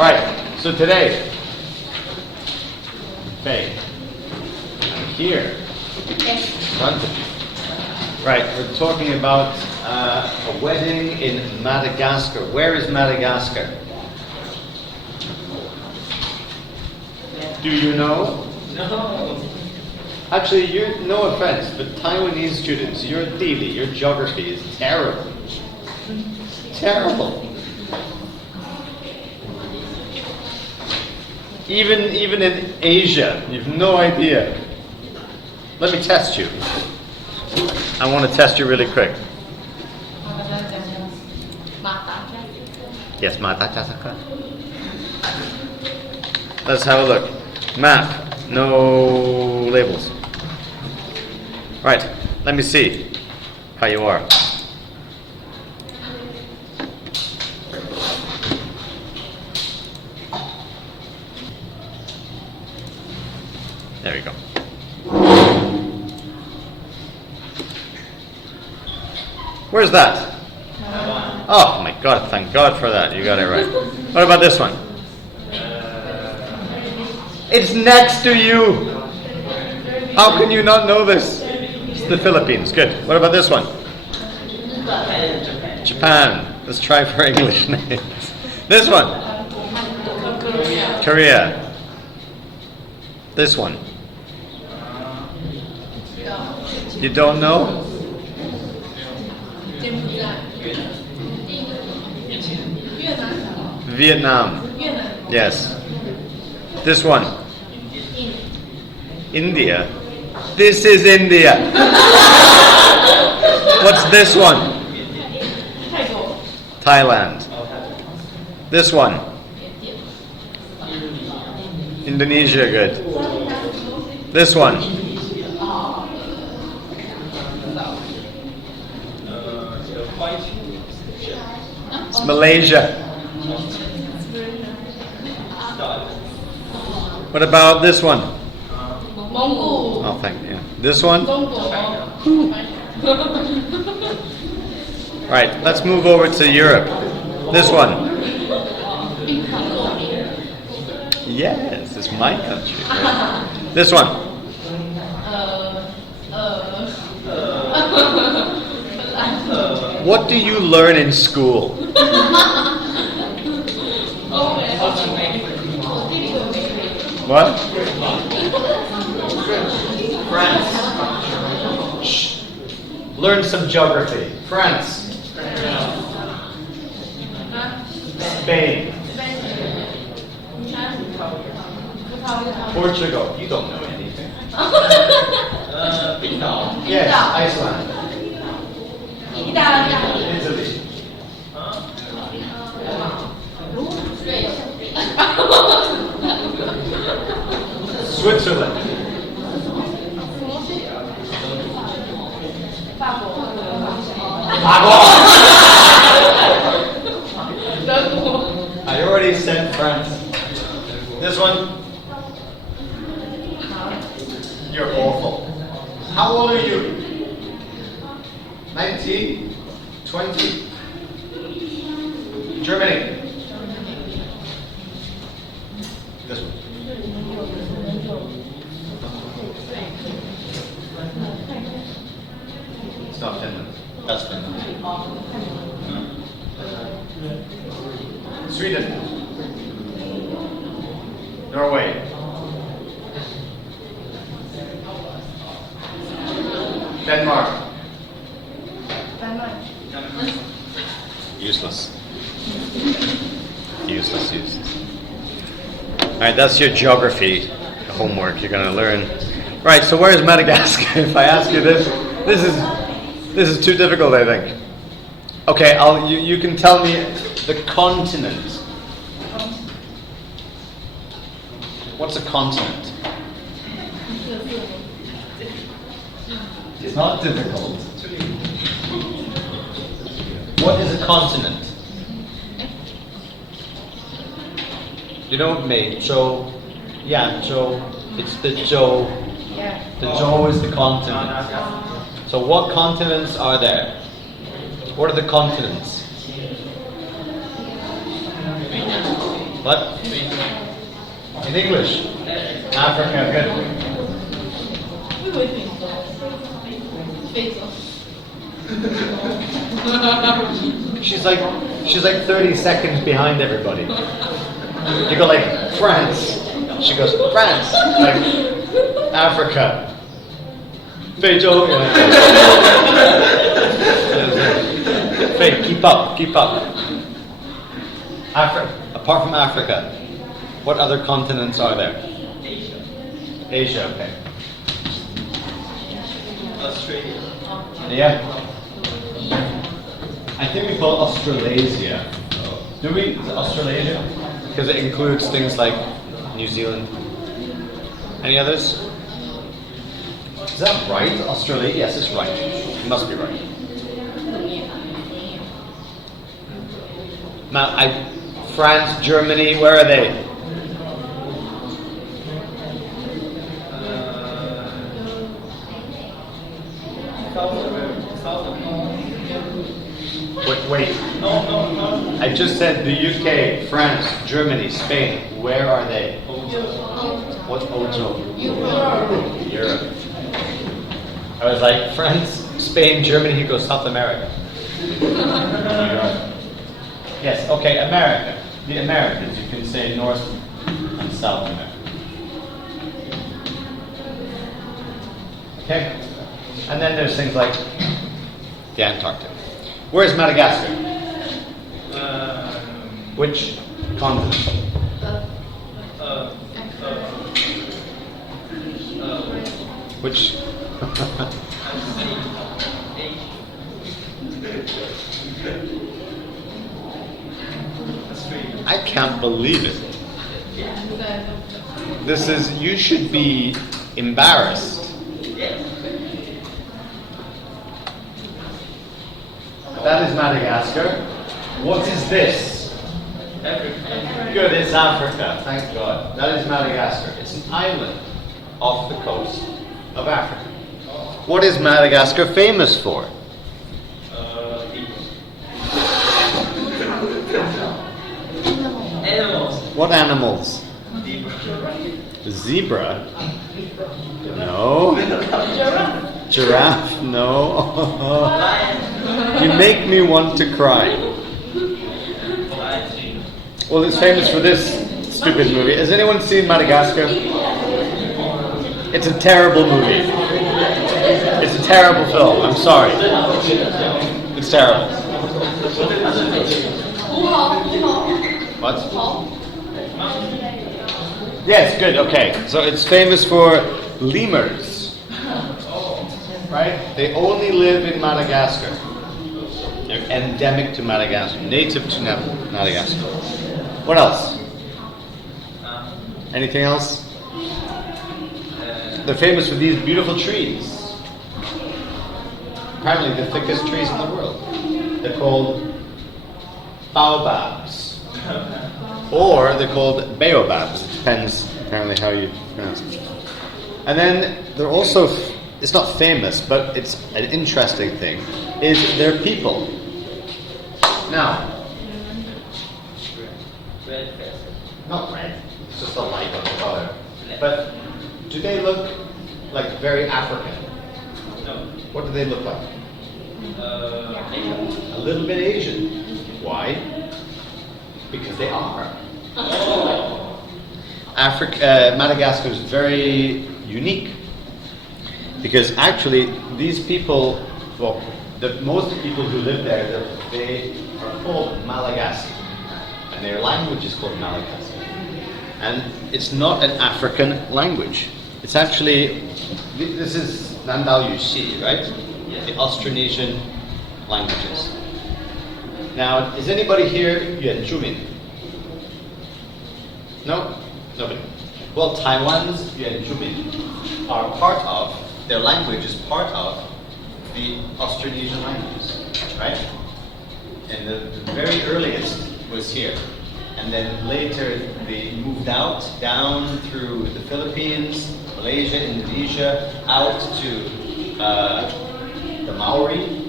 Alright, so today, Faye, I'm here in front of you. Right, we're talking about a wedding in Madagascar. Where is Madagascar? Do you know? No. Actually, you're, no offense, but Taiwanese students, your DD, your geography is terrible. Terrible. Even in Asia, you've no idea. Let me test you. I want to test you really quick. Yes, Madagascar. Let's have a look. Map, no labels. Right, let me see how you are. There we go. Where's that? Oh my God, thank God for that. You got it right. What about this one? It's next to you. How can you not know this? It's the Philippines. Good. What about this one? Japan. Let's try for English names. This one? Korea. This one? You don't know? Vietnam. Yes. This one? India. This is India. What's this one? Thailand. This one? Indonesia, good. This one? It's Malaysia. What about this one? Oh, thank you. This one? Right, let's move over to Europe. This one? Yes, it's my country. Right? This one? What do you learn in school? What? France. Shh. Learn some geography. France. Spain. Portugal. You don't know anything. Yes, Iceland. Italy. Switzerland. I already said France. This one? You're awful. How old are you? 19? 20? Germany. This one. It's not Finland. That's Finland. Sweden. Norway. Denmark. Useless. Useless. Alright, that's your geography homework you're going to learn. Right, so where is Madagascar? If I ask you this, this is too difficult, I think. Okay, you can tell me the continent. What's a continent? It's not difficult. What is a continent? You know me, Zhou. Yeah, Zhou. It's the Zhou. The Zhou is the continent. So what continents are there? What are the continents? What? In English? Africa, good. She's like 30 seconds behind everybody. You go like, France. She goes, France. Like, Africa. 非洲. Keep up. Apart from Africa, what other continents are there? Asia, okay. Australia. Yeah. I think we call it Australasia. Do we? Is it Australasia? Because it includes things like New Zealand. Any others? Is that right? Australia? Yes, it's right. It must be right. Now, France, Germany, where are they? Wait. No. I just said the UK, France, Germany, Spain. Where are they? What's Ojo? Europe. I was like, France, Spain, Germany. He goes South America. Yes, okay, America. The Americans, you can say North and South America. Okay? And then there's things like the Antarctic. Where's Madagascar? Which continent? Which? I can't believe it. This is, you should be embarrassed. That is Madagascar. What is this? Africa. Good, it's Africa. Thank God. That is Madagascar. It's an island off the coast of Africa. What is Madagascar famous for? Animals. What animals? Zebra? No. Giraffe? No. You make me want to cry. Well, it's famous for this stupid movie. Has anyone seen Madagascar? It's a terrible movie. It's a terrible film. I'm sorry. It's terrible. What? Yes, good, okay. So it's famous for lemurs. Right? They only live in Madagascar. They're endemic to Madagascar, native to Madagascar. What else? Anything else? They're famous for these beautiful trees. Apparently the thickest trees in the world. They're called baobabs. Or they're called baobabs. It depends apparently how you pronounce it. And then they're also, it's not famous, but it's an interesting thing, is their people. Now, Red pheasant. not red, it's just a light of color. But do they look like very African? No. What do they look like? Asian. A little bit Asian. Why? Because they are. Madagascar is very unique because actually these people, well, most people who live there, they are called Malagasy, and their language is called Malagasy. And it's not an African language. It's actually, this is Nandao Yuxi, right? Yes. The Austronesian languages. Now, is anybody here Yuanzhumin? No? Nobody. Well, Taiwan's Yuanzhumin are part of, their language is part of the Austronesian languages, right? And the very earliest was here. And then later they moved out, down through the Philippines, Malaysia, Indonesia, out to the Maori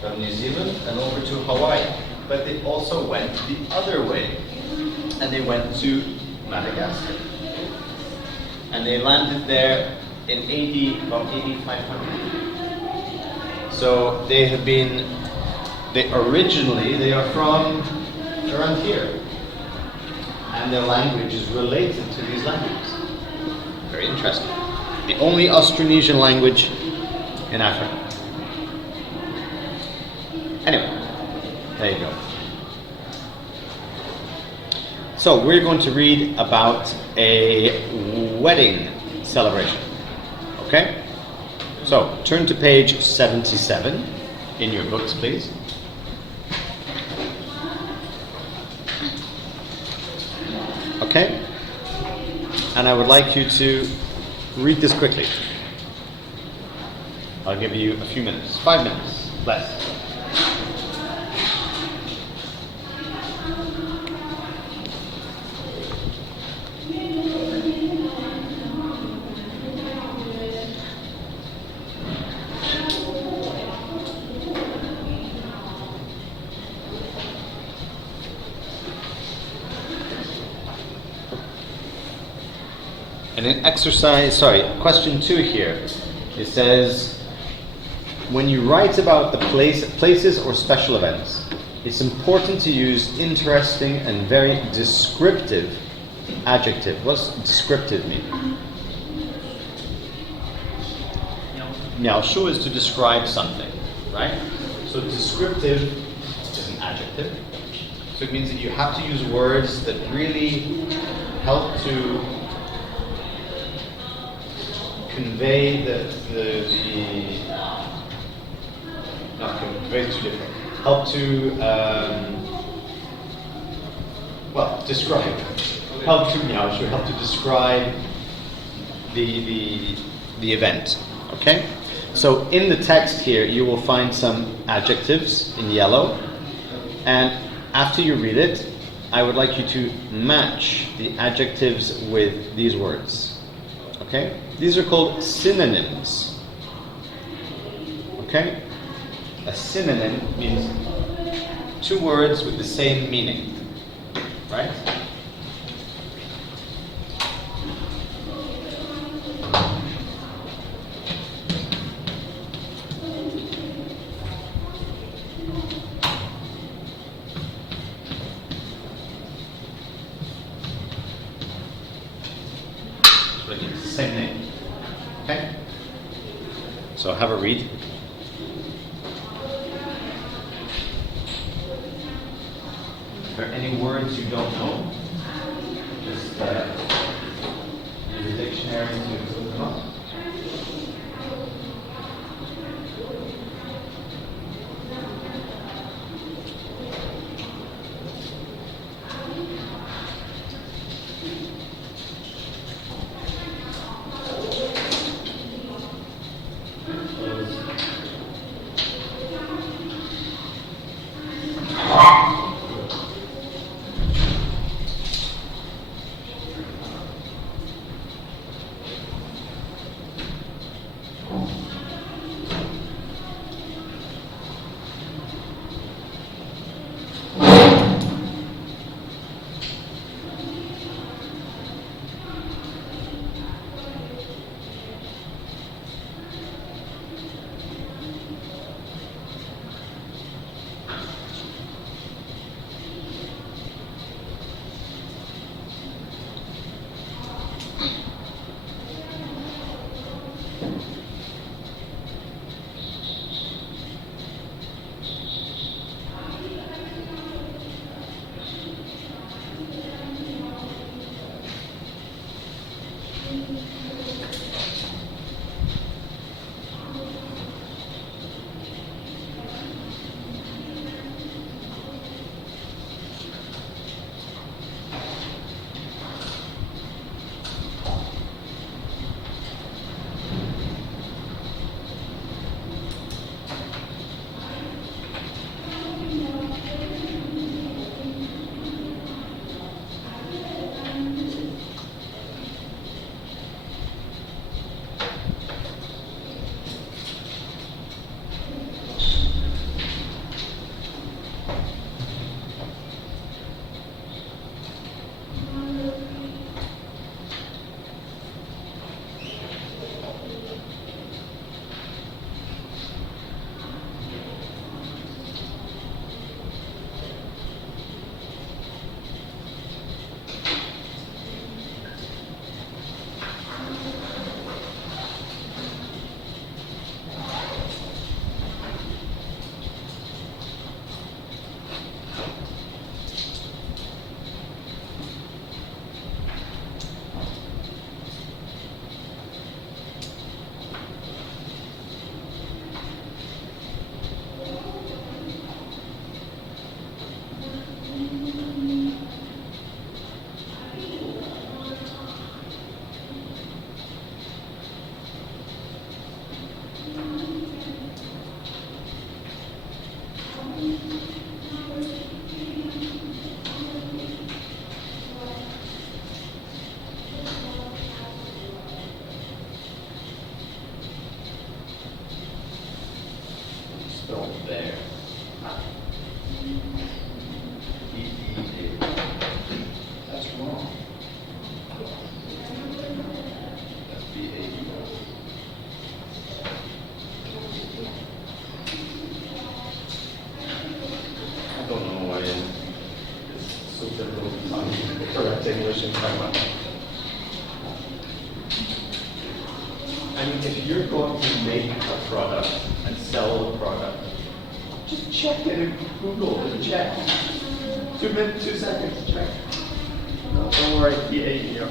from New Zealand and over to Hawaii. But they also went the other way and they went to Madagascar. And they landed there in about 8500. So they have been, they are from around here. And their language is related to these languages. Very interesting. The only Austronesian language in Africa. Anyway, there you go. So we're going to read about a wedding celebration. Okay? So turn to page 77 in your books, please. Okay? And I would like you to read this quickly. I'll give you a few minutes, 5 minutes, less. And in question 2 here, it says, when you write about the places or special events, it's important to use interesting and very descriptive adjective. What's descriptive mean? Miaoshu is to describe something, right? So descriptive is an adjective. So it means that you have to use words that really help to convey convey is too different. Help to describe. Help to describe the event. Okay? So in the text here you will find some adjectives in yellow, and after you read it, I would like you to match the adjectives with these words. Okay? These are called synonyms. Okay? A synonym means two words with the same meaning. Right? It's the same name. Okay? So have a read. If there are any words you don't know, just use the dictionary to look them up. correct English in Taiwan. I mean, if you're going to make a product and sell the product, just check it in Google and check. 2 minutes, 2 seconds, check. No, don't worry, he ate here.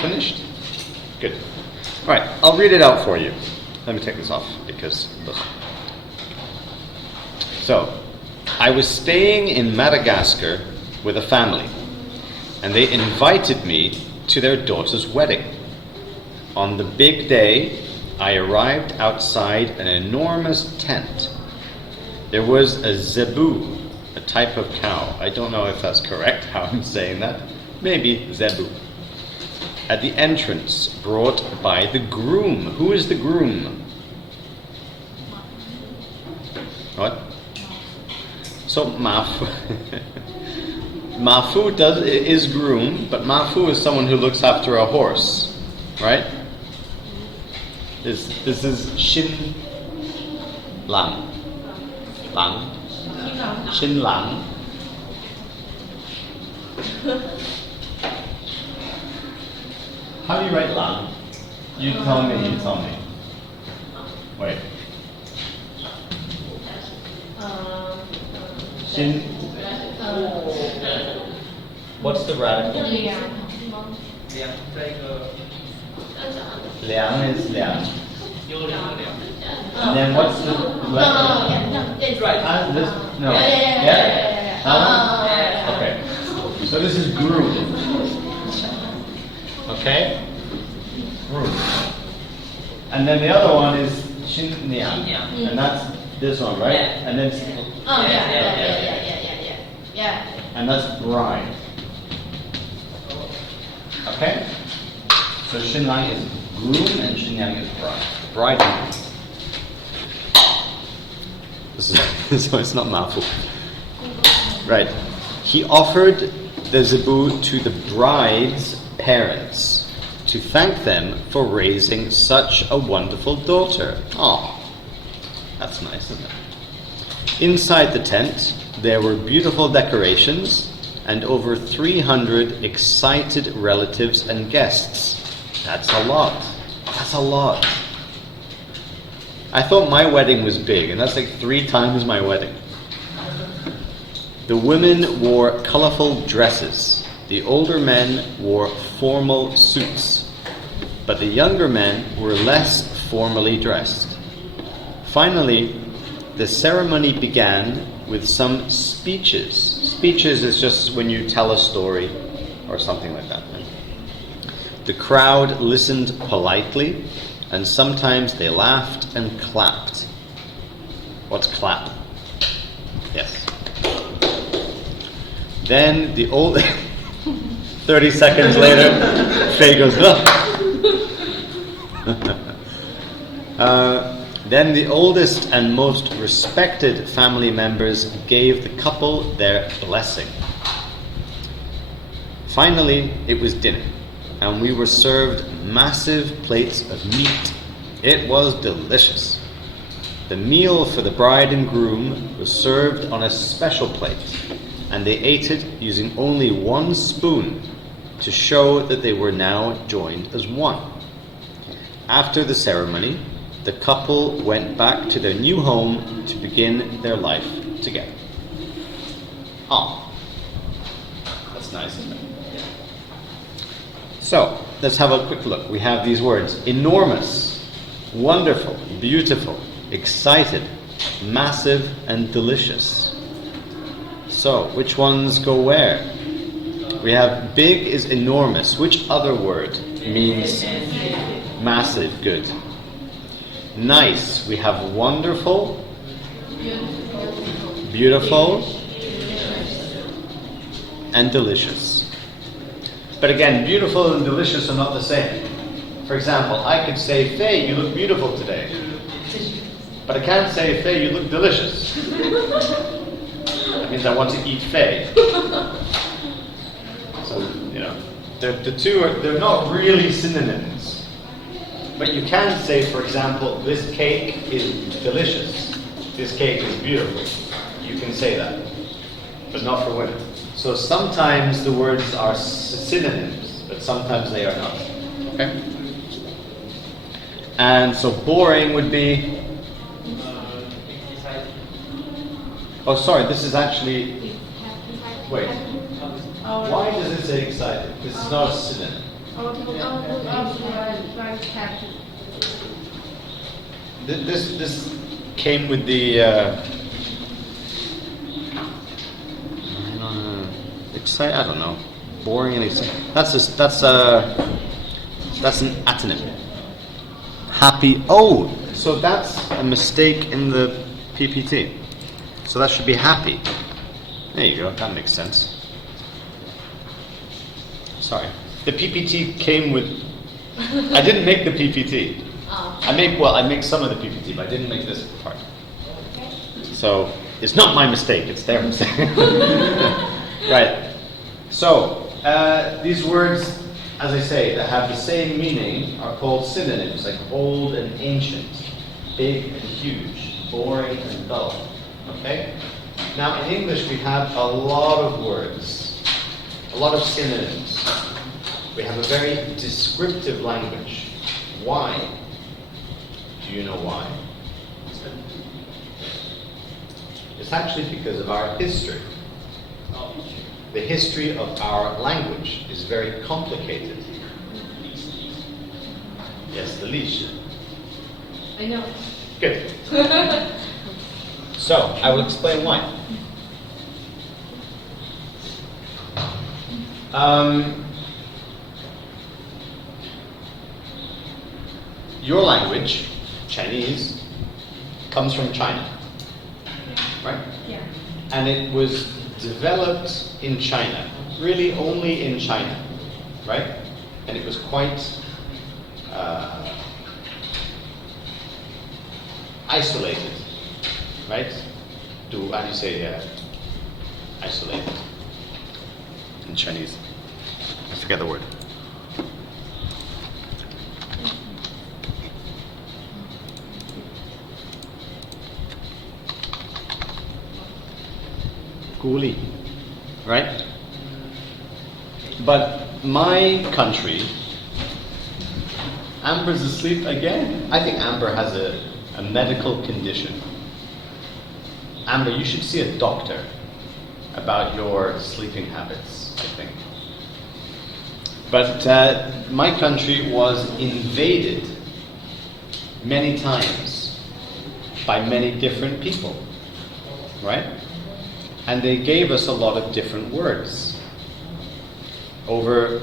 Finished? Good. All right, I'll read it out for you. Let me take this off because look. So, I was staying in Madagascar with a family, and they invited me to their daughter's wedding. On the big day, I arrived outside an enormous tent. There was a zebu, a type of cow. I don't know if that's correct, how I'm saying that. Maybe zebu. At the entrance, brought by the groom. Who is the groom? What? So Mafu. Mafu is groom, but Mafu is someone who looks after a horse, right? This is Shin Lang. Lang. Shin Lang. How do you write Lang? You tell me, Wait. Shin. What's the radical? Liang is Liang. And then what's the Right. No. Yeah? Okay. So this is groom. Okay? Groom. And then the other one is Shin Liang. And that's this one, right? Yeah. And then Yeah. and that's bride. Okay? So Shin Lang is groom and Shin Yang is bride. Bride. So it's not Mafu. Right. He offered the zebu to the bride's parents to thank them for raising such a wonderful daughter. Oh, that's nice, isn't it? Inside the tent, there were beautiful decorations and over 300 excited relatives and guests. That's a lot. That's a lot. I thought my wedding was big, and that's like 3 times my wedding. The women wore colorful dresses. The older men wore formal suits, but the younger men were less formally dressed. Finally, the ceremony began with some speeches. Speeches is just when you tell a story or something like that. The crowd listened politely, and sometimes they laughed and clapped. What's clap? Yes. Then the old 30 seconds later, Faye goes, then the oldest and most respected family members gave the couple their blessing. Finally, it was dinner, and we were served massive plates of meat. It was delicious. The meal for the bride and groom was served on a special plate, and they ate it using only 1 spoon to show that they were now joined as one. After the ceremony, the couple went back to their new home to begin their life together. Oh, that's nice, isn't it? So, let's have a quick look. We have these words: enormous, wonderful, beautiful, excited, massive, and delicious. So, which ones go where? We have big is enormous. Which other word means massive? Good. Nice. We have wonderful, beautiful, and delicious. But again, beautiful and delicious are not the same. For example, I could say, Faye, you look beautiful today. But I can't say, Faye, you look delicious. That means I want to eat Faye. So, The two are, they're not really synonyms. But you can say, for example, this cake is delicious. This cake is beautiful. You can say that. But not for women. So sometimes the words are synonyms, but sometimes they are not. Okay? And so boring would be... Oh, sorry, this is actually... Wait. Why does it say excited? This is not a synonym. This came with the... Excite? I don't know. Boring and excited. That's an atonym. Happy. Oh, so that's a mistake in the PPT. So that should be happy. There you go. That makes sense. Sorry. The PPT came with... I didn't make the PPT. I make some of the PPT, but I didn't make this part. So it's not my mistake. It's their mistake. Right. So these words, as I say, that have the same meaning are called synonyms, like old and ancient, big and huge, boring and dull. Okay? Now in English we have a lot of words, a lot of synonyms. We have a very descriptive language. Why? Do you know why? It's actually because of our history. The history of our language is very complicated. Yes, the leash. I know. Good. So, I will explain why. Your language, Chinese, comes from China, right? Yeah. And it was developed in China, really only in China, right? And it was quite isolated, right? How do you say isolated in Chinese? I forget the word. Guli, right? But my country, Amber's asleep again. I think Amber has a medical condition. Amber, you should see a doctor about your sleeping habits, I think. But my country was invaded many times by many different people, right? And they gave us a lot of different words over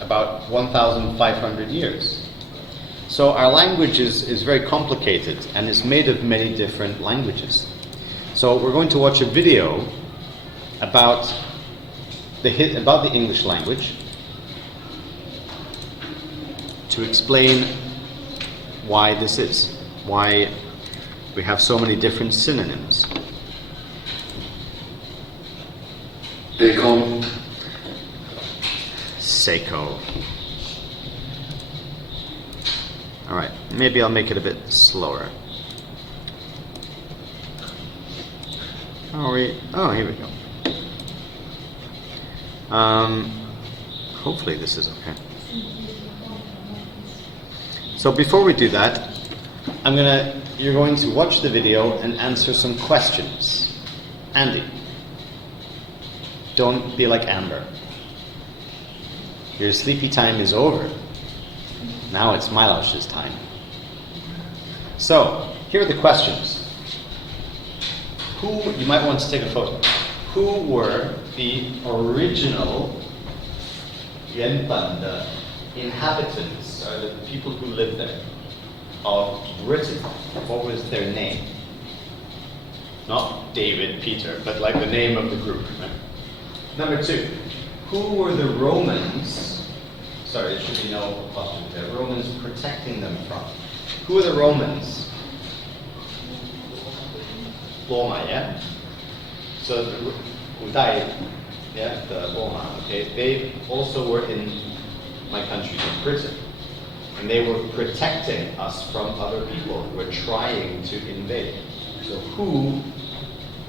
about 1,500 years. So our language is very complicated and is made of many different languages. So we're going to watch a video about the English language to explain why this is, why we have so many different synonyms. Seiko. All right, maybe I'll make it a bit slower. Oh, here we go. Hopefully this is okay. So before we do that, you're going to watch the video and answer some questions. Andy, don't be like Amber. Your sleepy time is over. Now it's Milaush's time. So, here are the questions. You might want to take a photo. Who were the original the inhabitants, or the people who lived there, of Britain? What was their name? Not David, Peter, but like the name of the group. Right? Number 2, who were the Romans? Sorry, there should be no apostrophe there. Romans protecting them from. Who are the Romans? Roma, yeah? So, 古代 yeah, the Rohan, okay, they also were in my country, in Britain. And they were protecting us from other people who were trying to invade. So who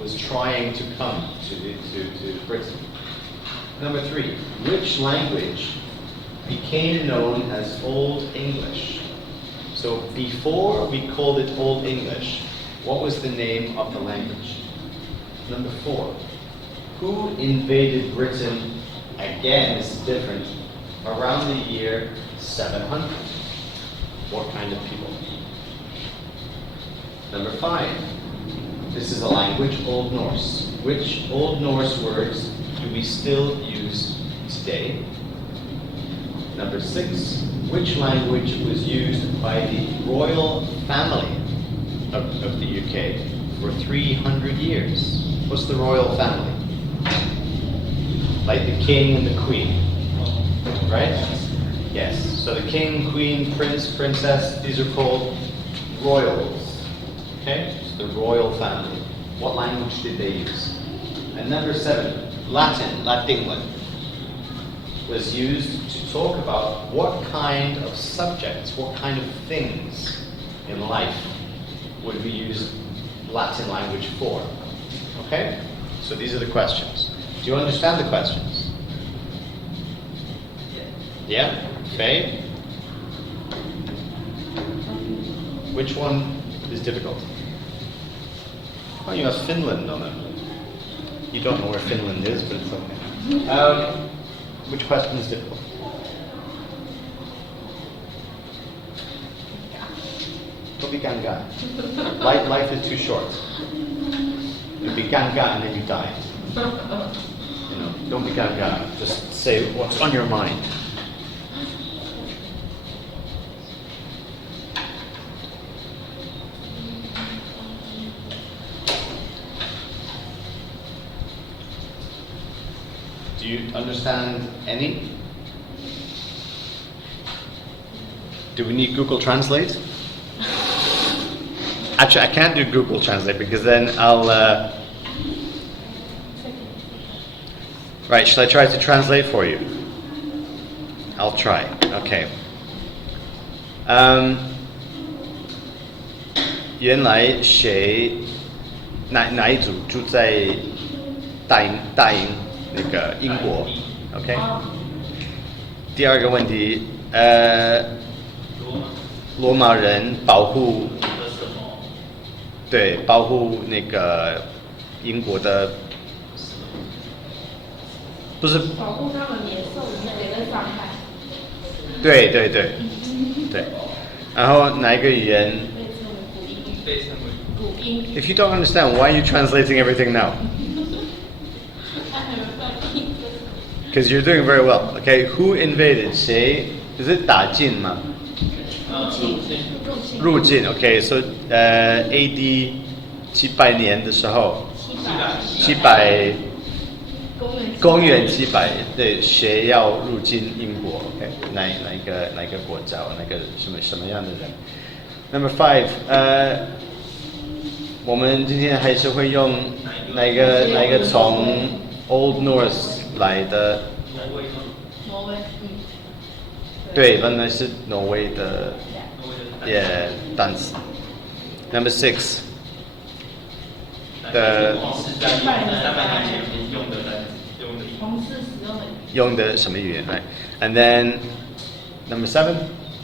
was trying to come to Britain? Number 3, which language became known as Old English? So before we called it Old English, what was the name of the language? Number 4, who invaded Britain, again, this is different, around the year 700? What kind of people? Number 5, this is a language, Old Norse. Which Old Norse words do we still use today? Number 6, which language was used by the royal family of the UK for 300 years? What's the royal family? Like the king and the queen, right? Yes. So the king, queen, prince, princess, these are called royals. Okay? So the royal family. What language did they use? And number 7, Latin, Latin, was used to talk about what kind of subjects, what kind of things in life would we use Latin language for. Okay? So these are the questions. Do you understand the questions? Yeah? Faye? Which one is difficult? Oh, you have Finland on it. You don't know where Finland is, but it's okay. Which question is difficult? Don't be ganga. Life is too short. You'll be ganga and then you die. You know, don't be ganga. Just say what's on your mind. Do you understand any? Do we need Google Translate? Actually, I can't do Google Translate because then I'll... Right, should I try to translate for you? I'll try. Okay. 原来谁哪一组住在大英那个英国 ？OK。第二个问题，罗马人保护那个英国的，不是保护他们免受谁的伤害。对。然后哪一个语言？被称为古音。 If you don't understand, why are you translating everything now? Because you're doing very well. Okay, who invaded? 谁？是打进吗？入境。Okay, so AD 700年的时候，700公元700，对，谁要入境英国 ？OK， 哪一个国家？哪个什么样的人 ？Number 5，我们今天还是会用哪个从 Old Norse 来的？挪威，对，本来是挪威的单词。Number 6，的300年前用的什么语言？来 ，and then number 7，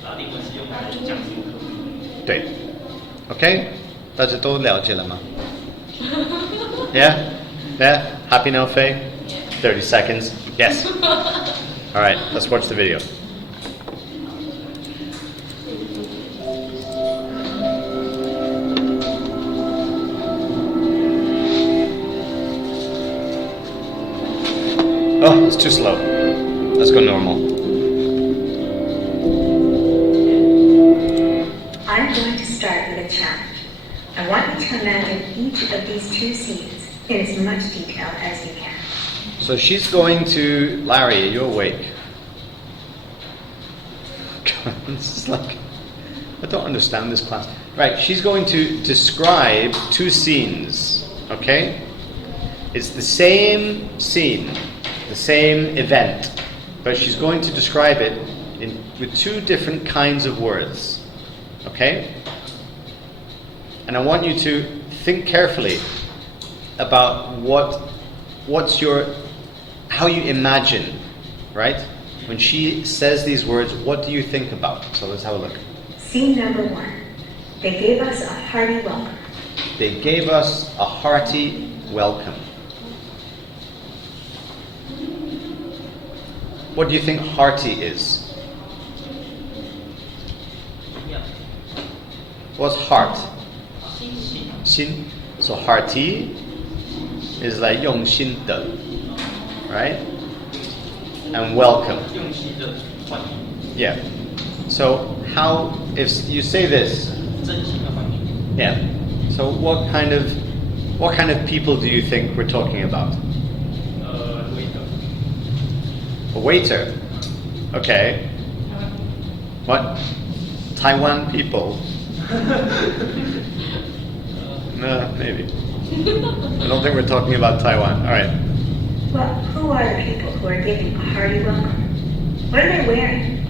拉丁文是用来讲述课。对 ，OK， 大家都了解了吗 ？Yeah, happy now, Faye? 30 seconds. Yes. All right, let's watch the video. Oh, it's too slow. Let's go normal. I'm going to start with a challenge. I want you to imagine each of these 2 scenes in as much detail as you can. So she's going to... Larry, are you awake? God, this is like... I don't understand this class. Right, she's going to describe 2 scenes, okay? It's the same scene, the same event, but she's going to describe it with two different kinds of words. Okay? And I want you to think carefully about how you imagine, right? When she says these words, what do you think about? So let's have a look. Scene number 1. They gave us a hearty welcome. They gave us a hearty welcome. What do you think hearty is? What's heart? Xin. So hearty is like 用心的, right? And welcome. 用心的欢迎， Yeah. So how, if you say this, 真心的欢迎。 yeah. So what kind of people do you think we're talking about? waiter， A waiter. Okay. What? Taiwan people. No, maybe. I don't think we're talking about Taiwan. All right. Well, who are the people who are giving a hearty welcome? What are they wearing?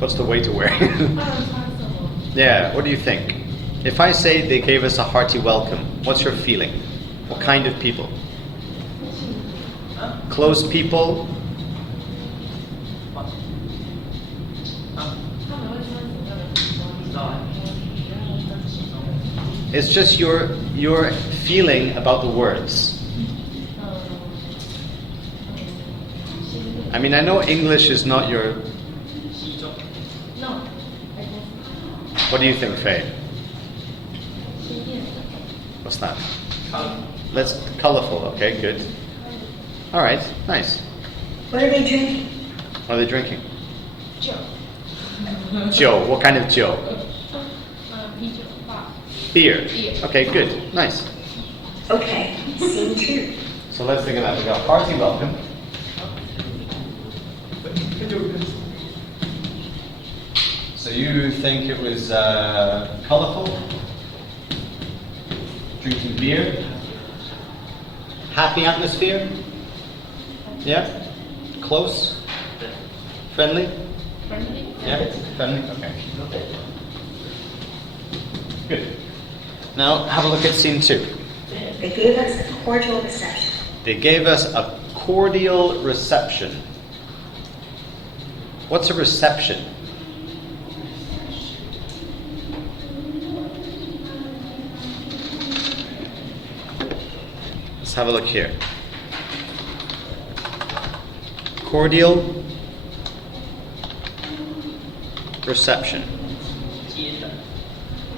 What's the waiter wearing? 他们穿什么？ Yeah, what do you think? If I say they gave us a hearty welcome, what's your feeling? What kind of people? 啊 Close people? 啊，他们会穿什么样的服装？不知道哎，西装。 It's just your feeling about the words. I mean, I know English is not your... 西装， No, I guess What do you think, Faye? 鲜艳的。 What's that? 康 Let's colorful. Okay, good. All right, nice. What are they drinking? What are they drinking? 酒， Joe. What kind of Joe? 啤酒吧。 Beer. Beer. Okay, good, nice. Okay, scene 2. So let's think of that. We got hearty welcome. So you think it was colorful? Drinking beer? Happy atmosphere? Yeah? Close? 对， Friendly? Friendly. Yeah? Friendly? Okay. Good. Now have a look at scene 2. They gave us a cordial reception. They gave us a cordial reception. What's a reception? Let's have a look here. Cordial reception. 接待，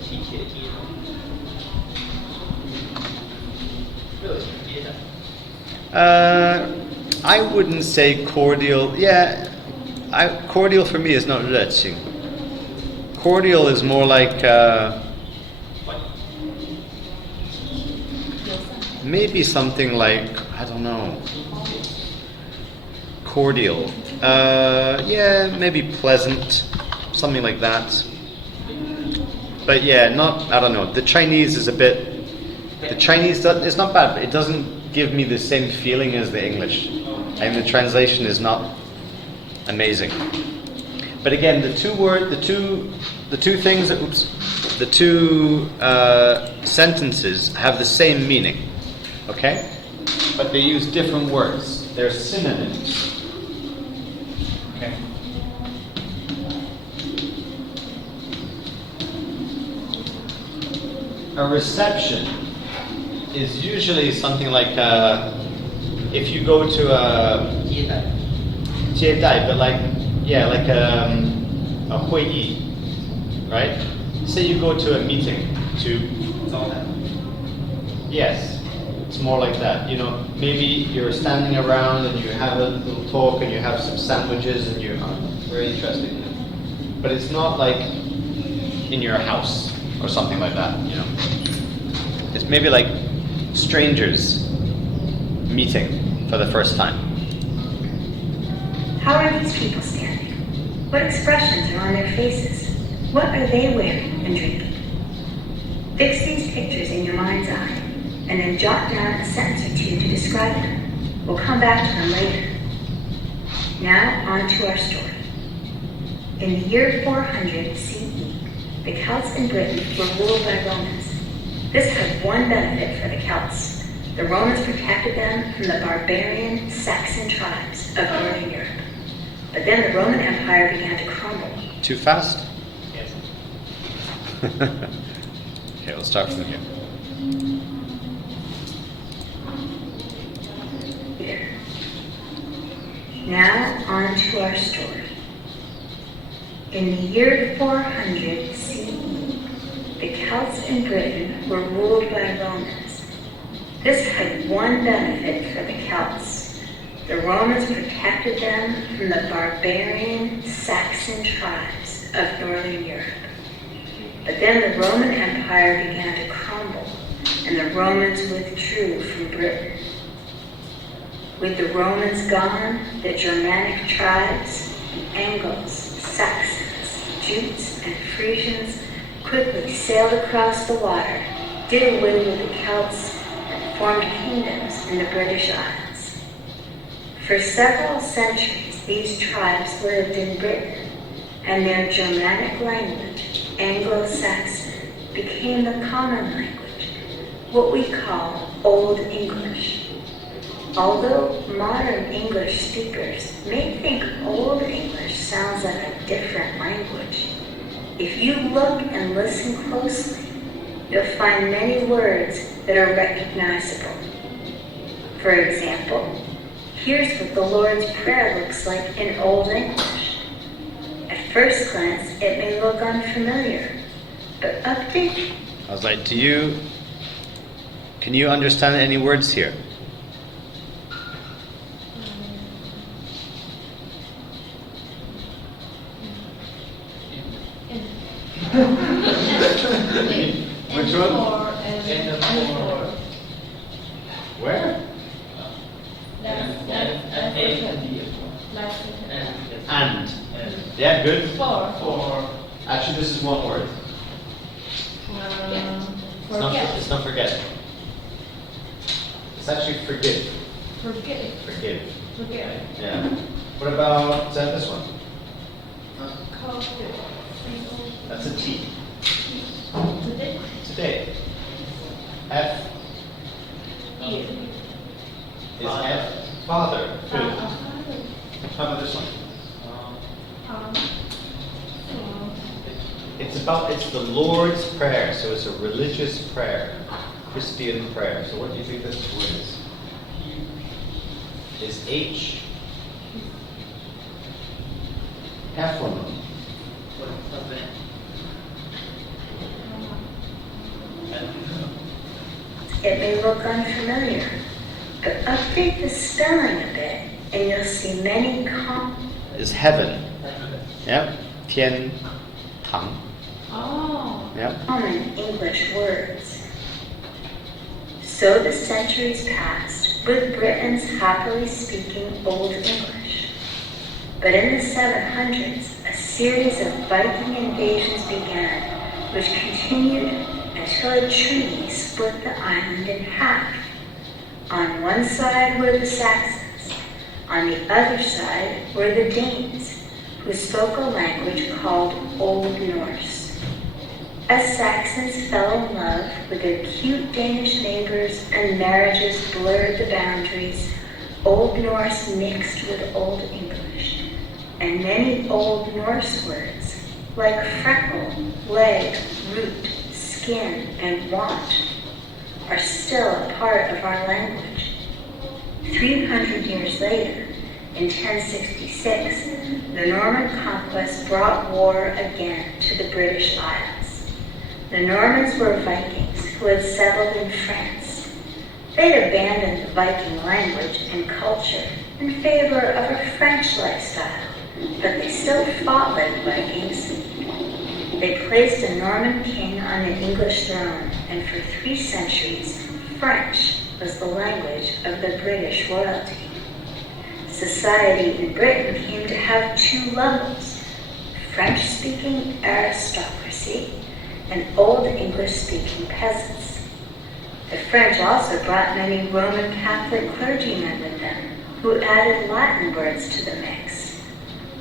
亲切接待，热情接待。I wouldn't say cordial. Yeah, cordial for me is not 热情. Cordial is more like 欢迎， maybe something like, I don't know, cordial. Yeah, maybe pleasant, something like that. But yeah, I don't know. The Chinese is a bit. The Chinese it's not bad, but it doesn't give me the same feeling as the English, and the translation is not amazing. But again, the two sentences have the same meaning, okay? But they use different words. They're synonyms. Okay. A reception is usually something like if you go to a 接待，接待, but like a 会议, right? Say you go to a meeting to 招待， yes, it's more like that. You know, maybe you're standing around and you have a little talk and you have some sandwiches and you are very interested in it. But it's not like in your house or something like that, you know. It's maybe like strangers meeting for the first time. How are these people standing? What expressions are on their faces? What are they wearing and drinking? Fix these pictures in your mind's eye, and then jot down a sentence or two to describe them. We'll come back to them later. Now, on to our story. In the year 400 CE, the Celts in Britain were ruled by Romans. This had one benefit for the Celts. The Romans protected them from the barbarian Saxon tribes of northern Europe. But then the Roman Empire began to crumble. Too fast? Yes. Okay, we'll start from here. Here. Now, on to our story. In the year 400 CE, the Celts in Britain were ruled by Romans. This had one benefit for the Celts. The Romans protected them from the barbarian Saxon tribes of northern Europe. But then the Roman Empire began to crumble, and the Romans withdrew from Britain. With the Romans gone, the Germanic tribes, the Angles, Saxons, Jutes, and Frisians quickly sailed across the water, did away with the Celts, and formed kingdoms in the British Isles. For several centuries, these tribes lived in Britain, and their Germanic language, Anglo-Saxon, became the common language, what we call Old English. Although modern English speakers may think Old English sounds like a different language, if you look and listen closely, you'll find many words that are recognizable. For example, here's what the Lord's Prayer looks like in Old English. At first glance, it may look unfamiliar, but update. I was like, can you understand any words here? Which one? And Where? And. Yeah, good. For. Actually, this is one word. Forget. It's not forget. It's actually forgive. Forget. Forgive. Forget. Yeah. What about this one? That's a T. Today. Today. F Here. is F. Father. Good. How about this one? It's the Lord's Prayer, so it's a religious prayer, Christian prayer. So what do you think this word is? Is H? F one. It may look unfamiliar, but update the spelling a bit, and you'll see many Is heaven. Yep. Tian Tang. Oh. Yep. common English words. So the centuries passed, with Britons happily speaking Old English. But in the 700s, a series of Viking invasions began, which continued until a treaty split the island in half. On one side were the Saxons. On the other side were the Danes, who spoke a language called Old Norse. As Saxons fell in love with their cute Danish neighbors and marriages blurred the boundaries, Old Norse mixed with Old English, and many Old Norse words, like freckle, leg, root, skin, and want, are still a part of our language. 300 years later, in 1066, the Norman conquest brought war again to the British Isles. The Normans were Vikings who had settled in France. They'd abandoned the Viking language and culture in favor of a French lifestyle, but they still fought like Vikings. They placed a Norman king on the English throne, and for 3 centuries, French was the language of the British royalty. Society in Britain came to have 2 levels: French-speaking aristocracy and Old English-speaking peasants. The French also brought many Roman Catholic clergymen with them, who added Latin words to the mix.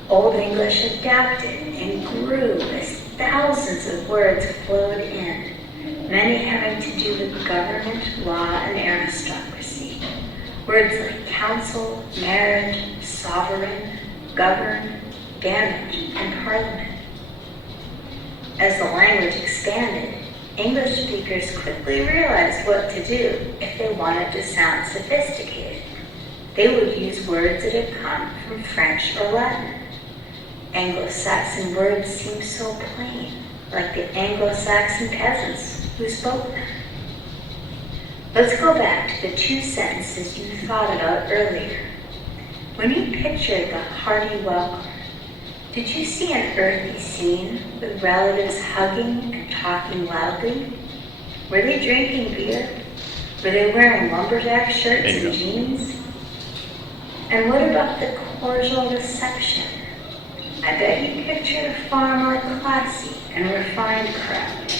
Old English adapted and grew as thousands of words flowed in, many having to do with government, law, and aristocracy. Words like council, marriage, sovereign, govern, damage, and parliament. As the language expanded, English speakers quickly realized what to do if they wanted to sound sophisticated. They would use words that had come from French or Latin. Anglo-Saxon words seemed so plain, like the Anglo-Saxon peasants who spoke them. Let's go back to the two sentences you thought about earlier. When you pictured the hearty welcome, did you see an earthy scene with relatives hugging and talking loudly? Were they drinking beer? Were they wearing lumberjack shirts and jeans? And what about the cordial reception? I bet you pictured a far more classy and refined crowd.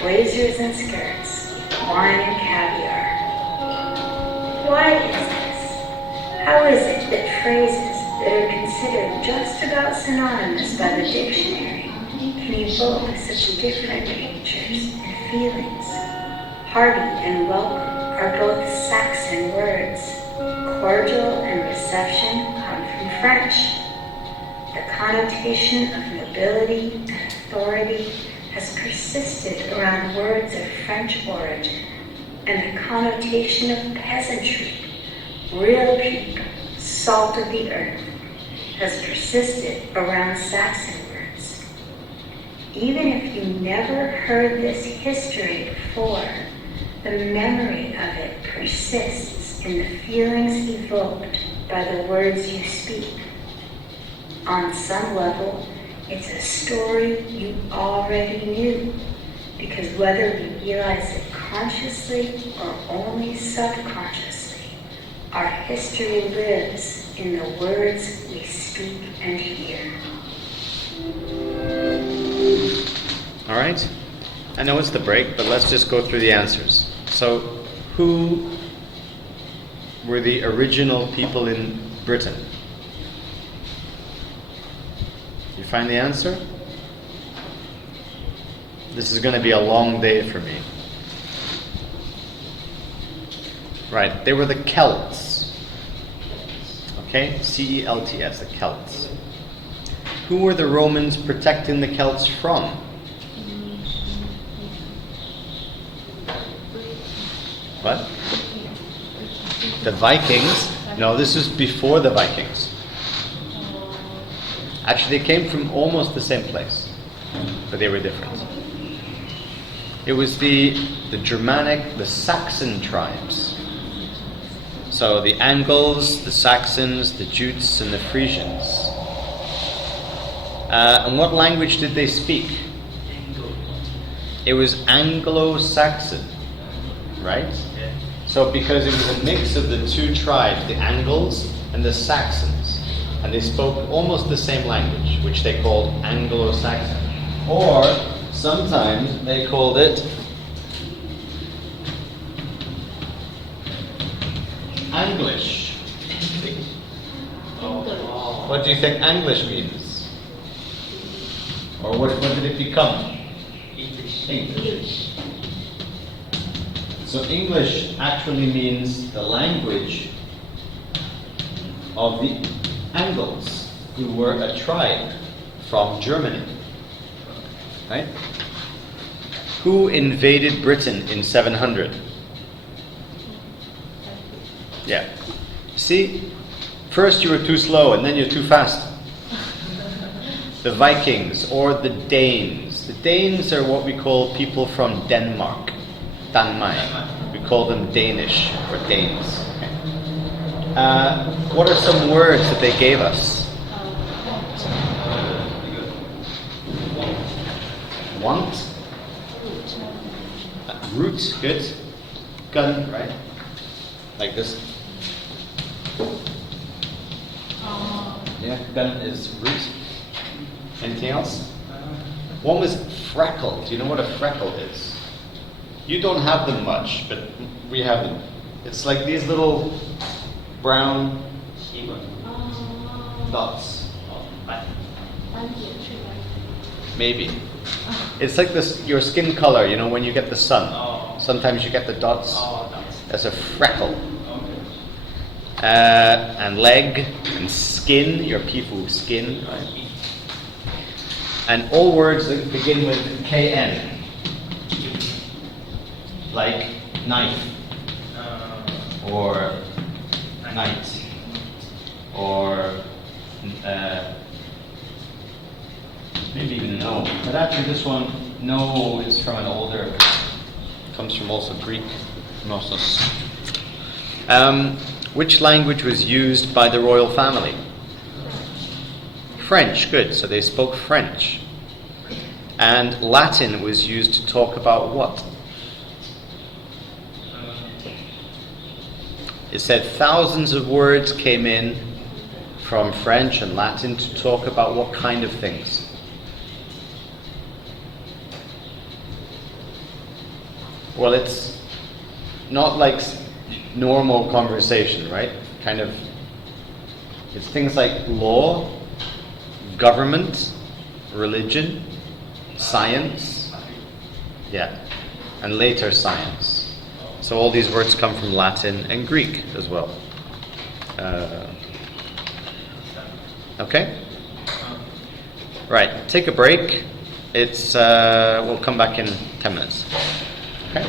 Blazers and skirts, wine and caviar. Why is this? How is it that phrases that are considered just about synonymous by the dictionary can evoke such different pictures and feelings? Hearty and welcome are both Saxon words. Cordial and reception come from French. The connotation of nobility and authority has persisted around words of French origin, and the connotation of peasantry, real people, salt of the earth, has persisted around Saxon words. Even if you never heard this history before, the memory of it persists in the feelings evoked by the words you speak. On some level, it's a story you already knew, because whether we realize it consciously or only subconsciously, our history lives in the words we speak and hear. All right. I know it's the break, but let's just go through the answers. So, who were the original people in Britain? You find the answer? This is going to be a long day for me. Right, they were the Celts. Okay, C-E-L-T-S, the Celts. Who were the Romans protecting the Celts from? What? The Vikings? No, this is before the Vikings. Actually, they came from almost the same place, but they were different. It was the Germanic, the Saxon tribes. So the Angles, the Saxons, the Jutes, and the Frisians. And what language did they speak? It was Anglo-Saxon, right? So because it was a mix of the two tribes, the Angles and the Saxons, and they spoke almost the same language, which they called Anglo-Saxon. Or sometimes they called it Anglish. What do you think Anglish means? Or what did it become? English. So English actually means the language of the Angles, who were a tribe from Germany. Right? Who invaded Britain in 700? Yeah. See, first you were too slow and then you're too fast. The Vikings or the Danes. The Danes are what we call people from Denmark. Danmark. We call them Danish or Danes. What are some words that they gave us? Want? Root, good. Gun, right? Like this. Yeah, gun is root. Anything else? One was freckle. Do you know what a freckle is? You don't have them much, but we have them. It's like these little brown 吸管 dots. 哦，斑 斑点是吧？ Maybe. It's like this, your skin color, you know, when you get the sun. Oh. Sometimes you get the dots. 哦，这样子 That's a freckle. OK And leg and skin, your people skin, right? And all words that begin with KN. Like knife, 嗯 or night, or maybe even no. But actually this one, no, is from an older, comes from also Greek, gnosis. Which language was used by the royal family? French, good. So they spoke French. And Latin was used to talk about what? It said thousands of words came in from French and Latin to talk about what kind of things? Well, it's not like normal conversation, right? Kind of, it's things like law, government, religion, science, yeah, and later science. So all these words come from Latin and Greek as well. Okay? Right, take a break. It's we'll come back in 10 minutes. Okay?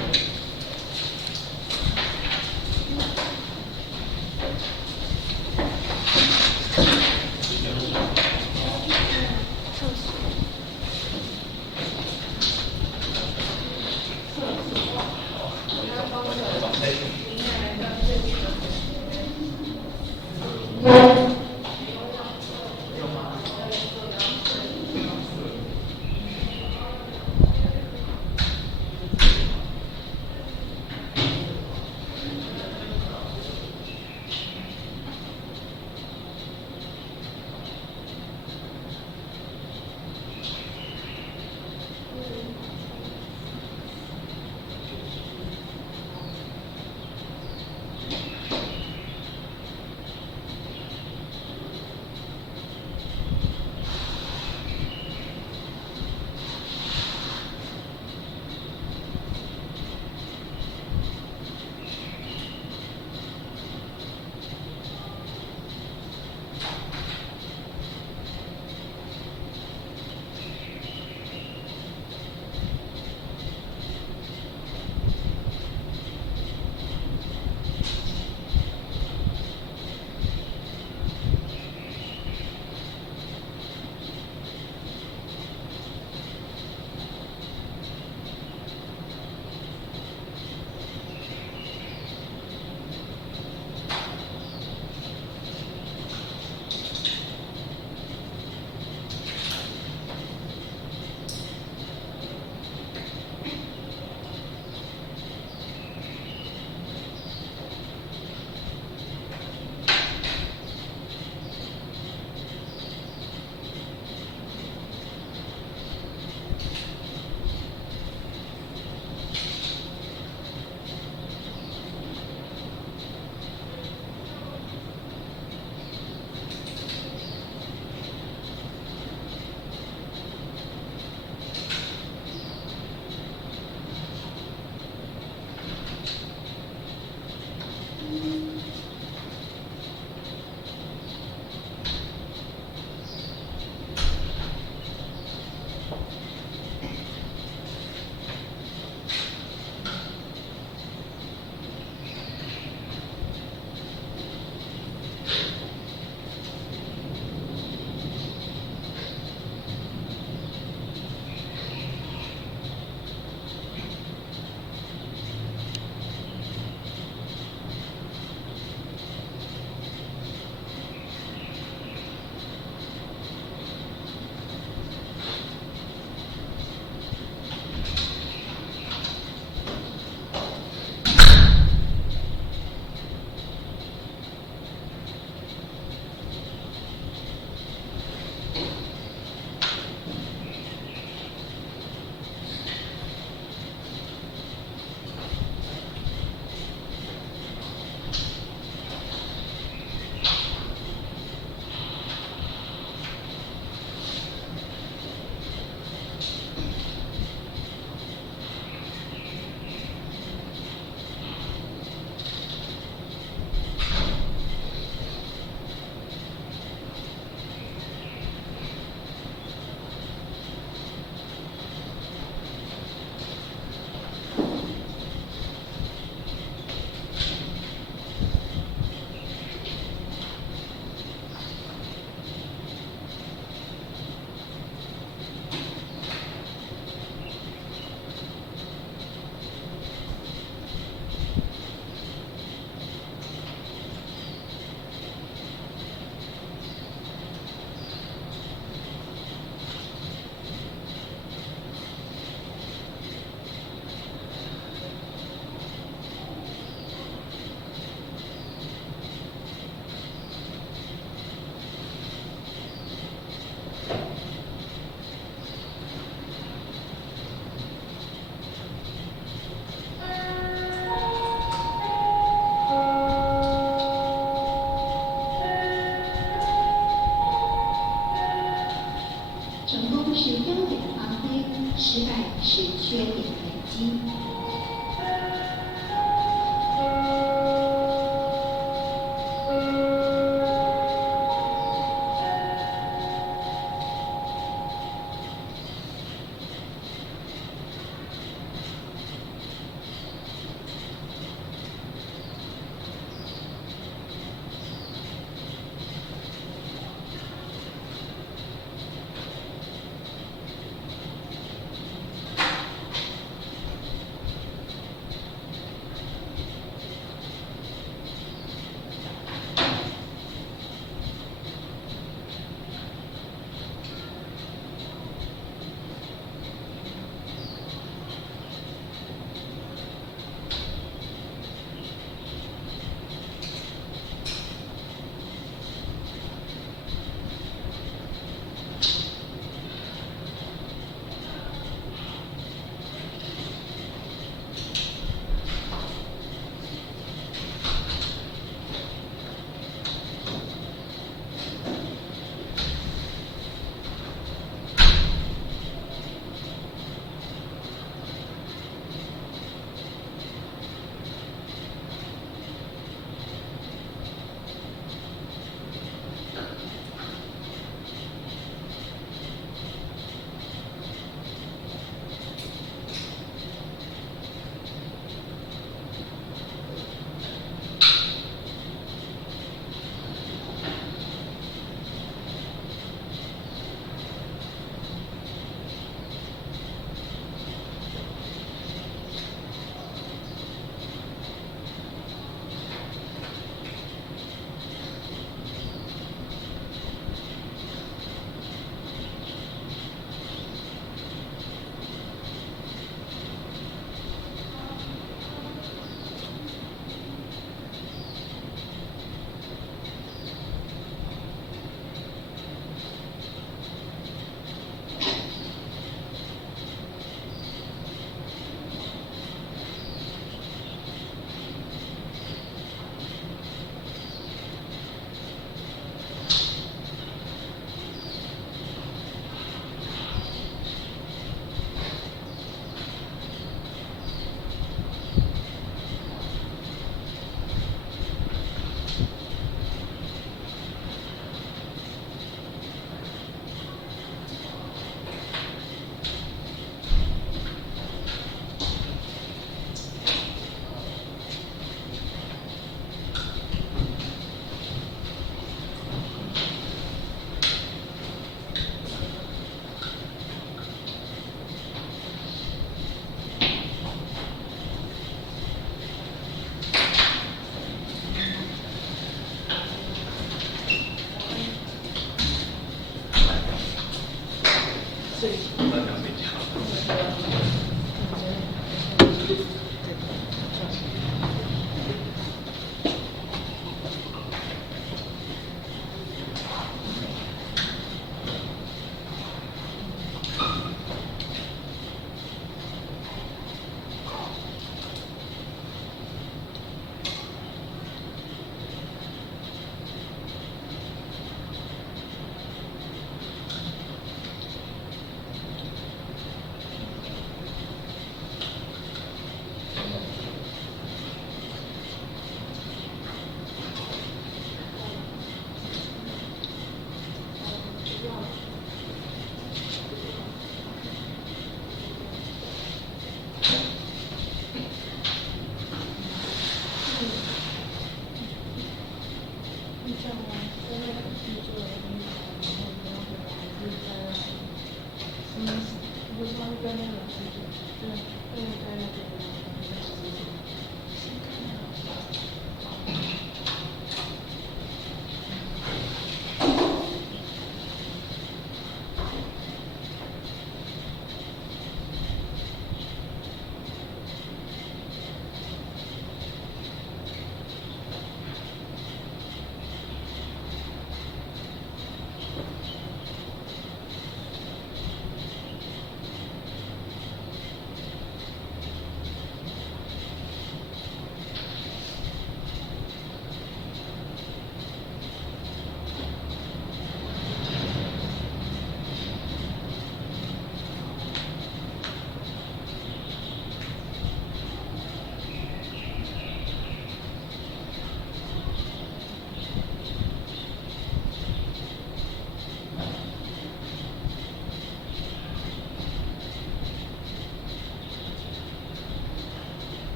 中是焦点发挥，失败是缺点累积。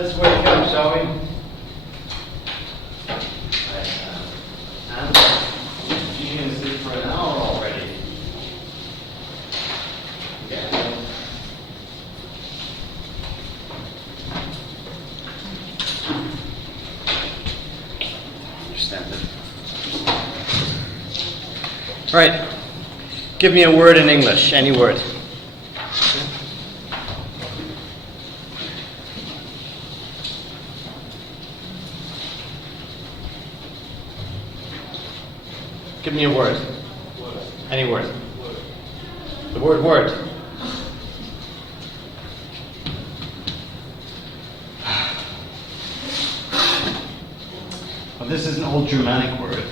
Let's wake up, shall we? And you can sleep for an hour already. Yeah. Understand it. Right. Give me a word in English, any word. Give me a word. Any word. The word word. Well, this is an old Germanic word.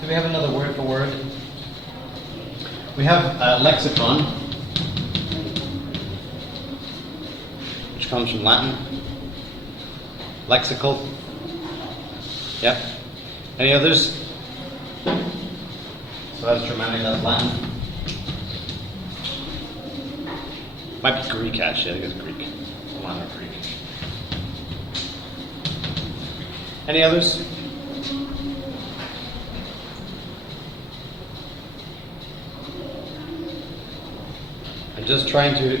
Do we have another word for word? We have lexicon, which comes from Latin. Lexical. Yep. Any others? So that's Germanic, that's Latin. Might be Greek actually, I think it's Greek. Latin or Greek. Any others? I'm just trying to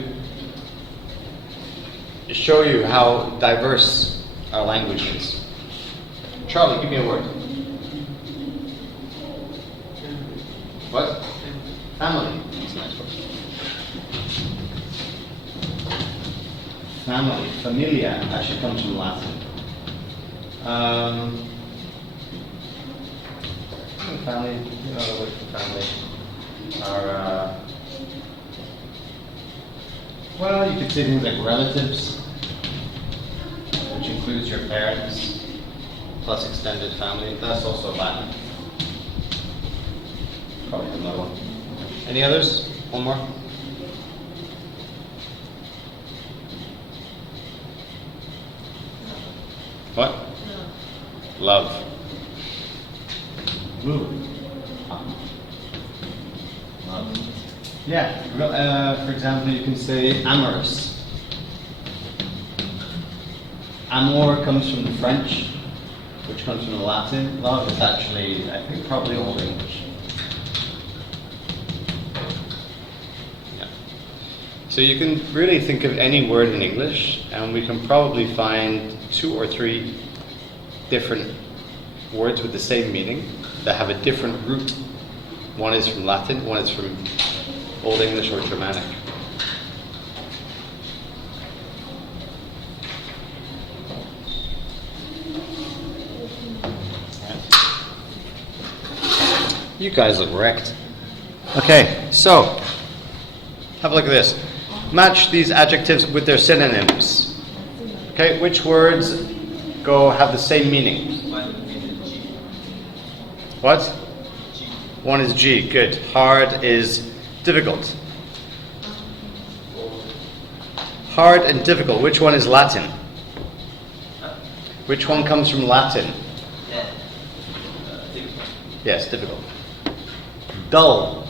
show you how diverse our language is. Charlie, give me a word. What? Family. That's a nice word. Family. Familia actually comes from Latin. Family, another word for family are, well, you could say things like relatives, which includes your parents, plus extended family. That's also Latin. Probably another one. Any others? One more? What? Love. Ooh. Love. Yeah. For example, you can say amorous. Amor comes from the French, which comes from the Latin. Love is actually, I think, probably Old English. Yeah. So you can really think of any word in English, and we can probably find 2 or 3 different words with the same meaning that have a different root. One is from Latin, one is from Old English or Germanic. You guys look wrecked. Okay, so have a look at this. Match these adjectives with their synonyms. Okay, which words have the same meaning? What? One is G, good. Hard is difficult. Hard and difficult, which one is Latin? Which one comes from Latin? Yes, difficult. Dull.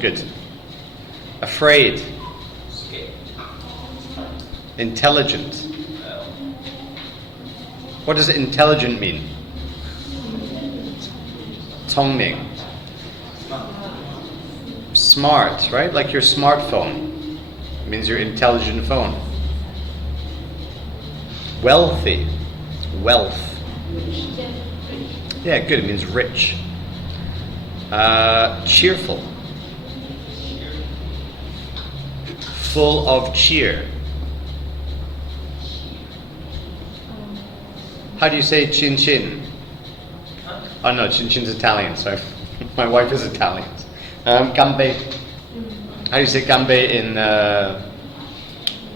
Good. Afraid. Intelligent. What does intelligent mean? Tongming. Smart, right? Like your smartphone. It means your intelligent phone. Wealthy. Wealth. Yeah, good. It means rich. Cheerful. Full of cheer. How do you say chin chin? Oh no, chin chin's Italian, sorry. My wife is Italian. Gambe. How do you say gambe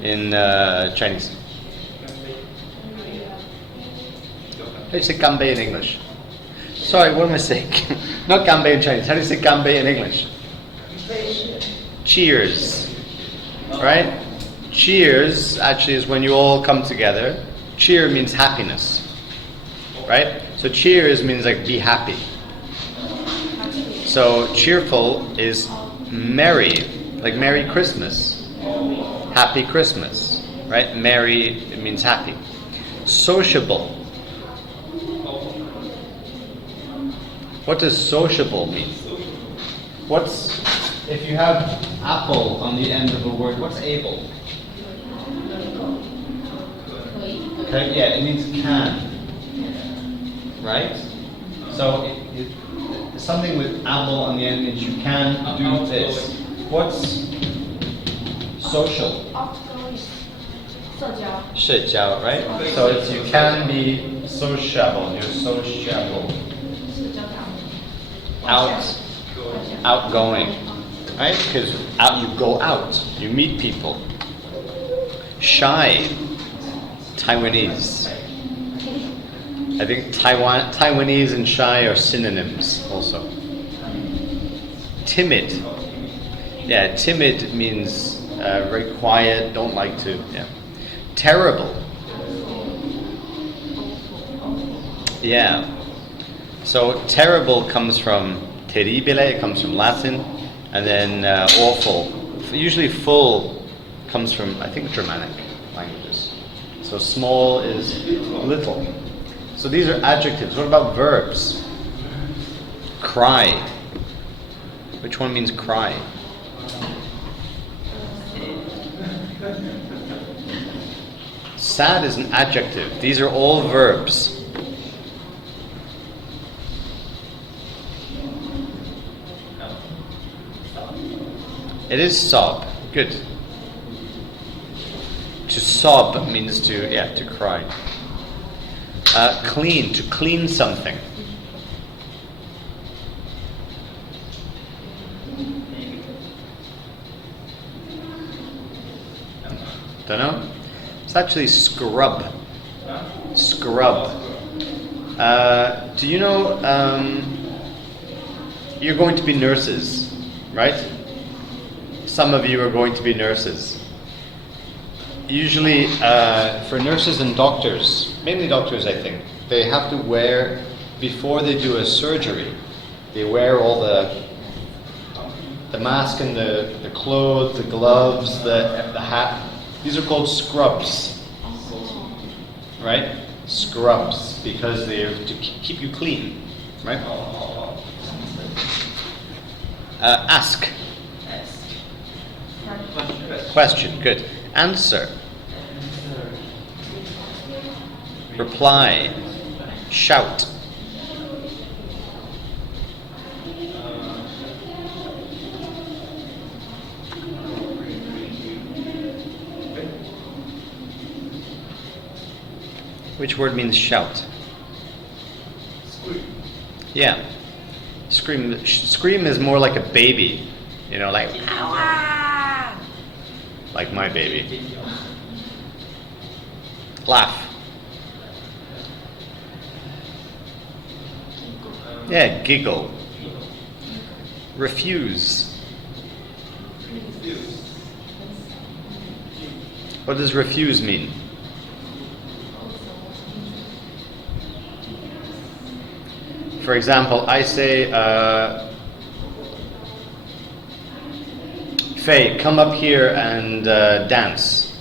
in Chinese? How do you say gambe in English? Sorry, what am I saying? Not gambe in Chinese. How do you say gambe in English? Cheers. Right? Cheers actually is when you all come together. Cheer means happiness. Right? So cheers means like be happy. So cheerful is merry, like Merry Christmas, Happy Christmas, right? Merry, it means happy. Sociable. What does sociable mean? What's, if you have apple on the end of a word, what's able? Okay, yeah, it means can. Right? So something with able on the end means you can do this. What's social? 社交, right? So it's you can be sociable. You're sociable. Outgoing, right? Because you go out, you meet people. Shy, Taiwanese. I think Taiwanese and shy are synonyms also. Timid. Yeah, timid means very quiet, don't like to. Yeah. Terrible. Yeah. So terrible comes from terribile, it comes from Latin, and then awful. Usually full comes from, I think, Germanic languages. So small is little. So these are adjectives. What about verbs? Cry. Which one means cry? Sad is an adjective. These are all verbs. It is sob. Good. To sob means to cry. Clean, to clean something. Don't know? It's actually scrub. Scrub. Do you know, you're going to be nurses, right? Some of you are going to be nurses. Usually, for nurses and doctors, mainly doctors I think, they have to wear, before they do a surgery, they wear all the mask and the clothes, the gloves, the hat. These are called scrubs, right? Scrubs, because they're to keep you clean, right? Ask. Question, good. Answer. Reply. Shout. Which word means shout? Yeah. Scream. Scream is more like a baby. You know, like my baby. Laugh. Yeah, giggle. Refuse. What does refuse mean? For example, I say, Faye, come up here and dance.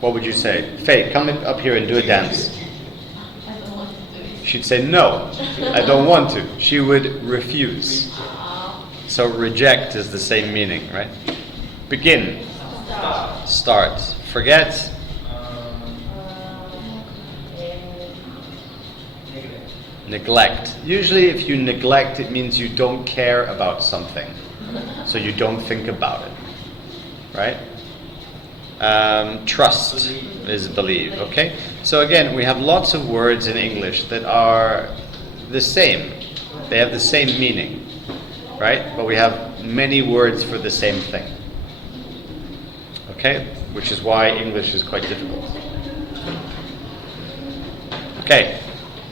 What would you say? Faye, come up here and do a dance. She'd say, no, I don't want to. She would refuse. So reject is the same meaning, right? Begin. Start. Forget. Neglect. Usually if you neglect, it means you don't care about something. So you don't think about it. Right? Trust is believe, okay? So again, we have lots of words in English that are the same. They have the same meaning, right? But we have many words for the same thing. Okay? Which is why English is quite difficult. Okay.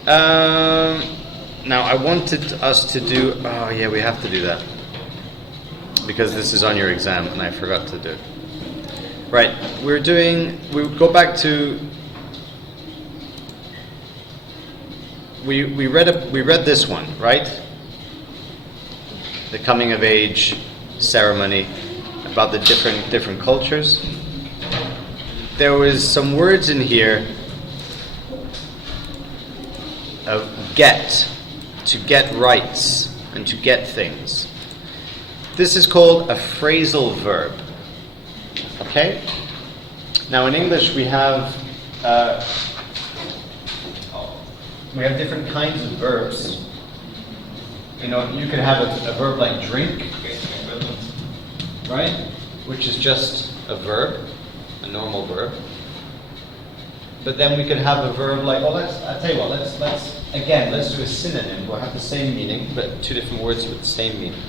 Now I wanted us to do, oh yeah, we have to do that. Because this is on your exam and I forgot to do it. Right, we go back to we read this one, right? The coming of age ceremony, about the different cultures. There was some words in here of get, to get rights, and to get things. This is called a phrasal verb. Okay? Now in English we have different kinds of verbs. You know, you could have a verb like drink, right? Which is just a verb, a normal verb. But then we could have a verb like, well, I'll tell you what, let's do a synonym. We'll have the same meaning, but two different words with the same meaning.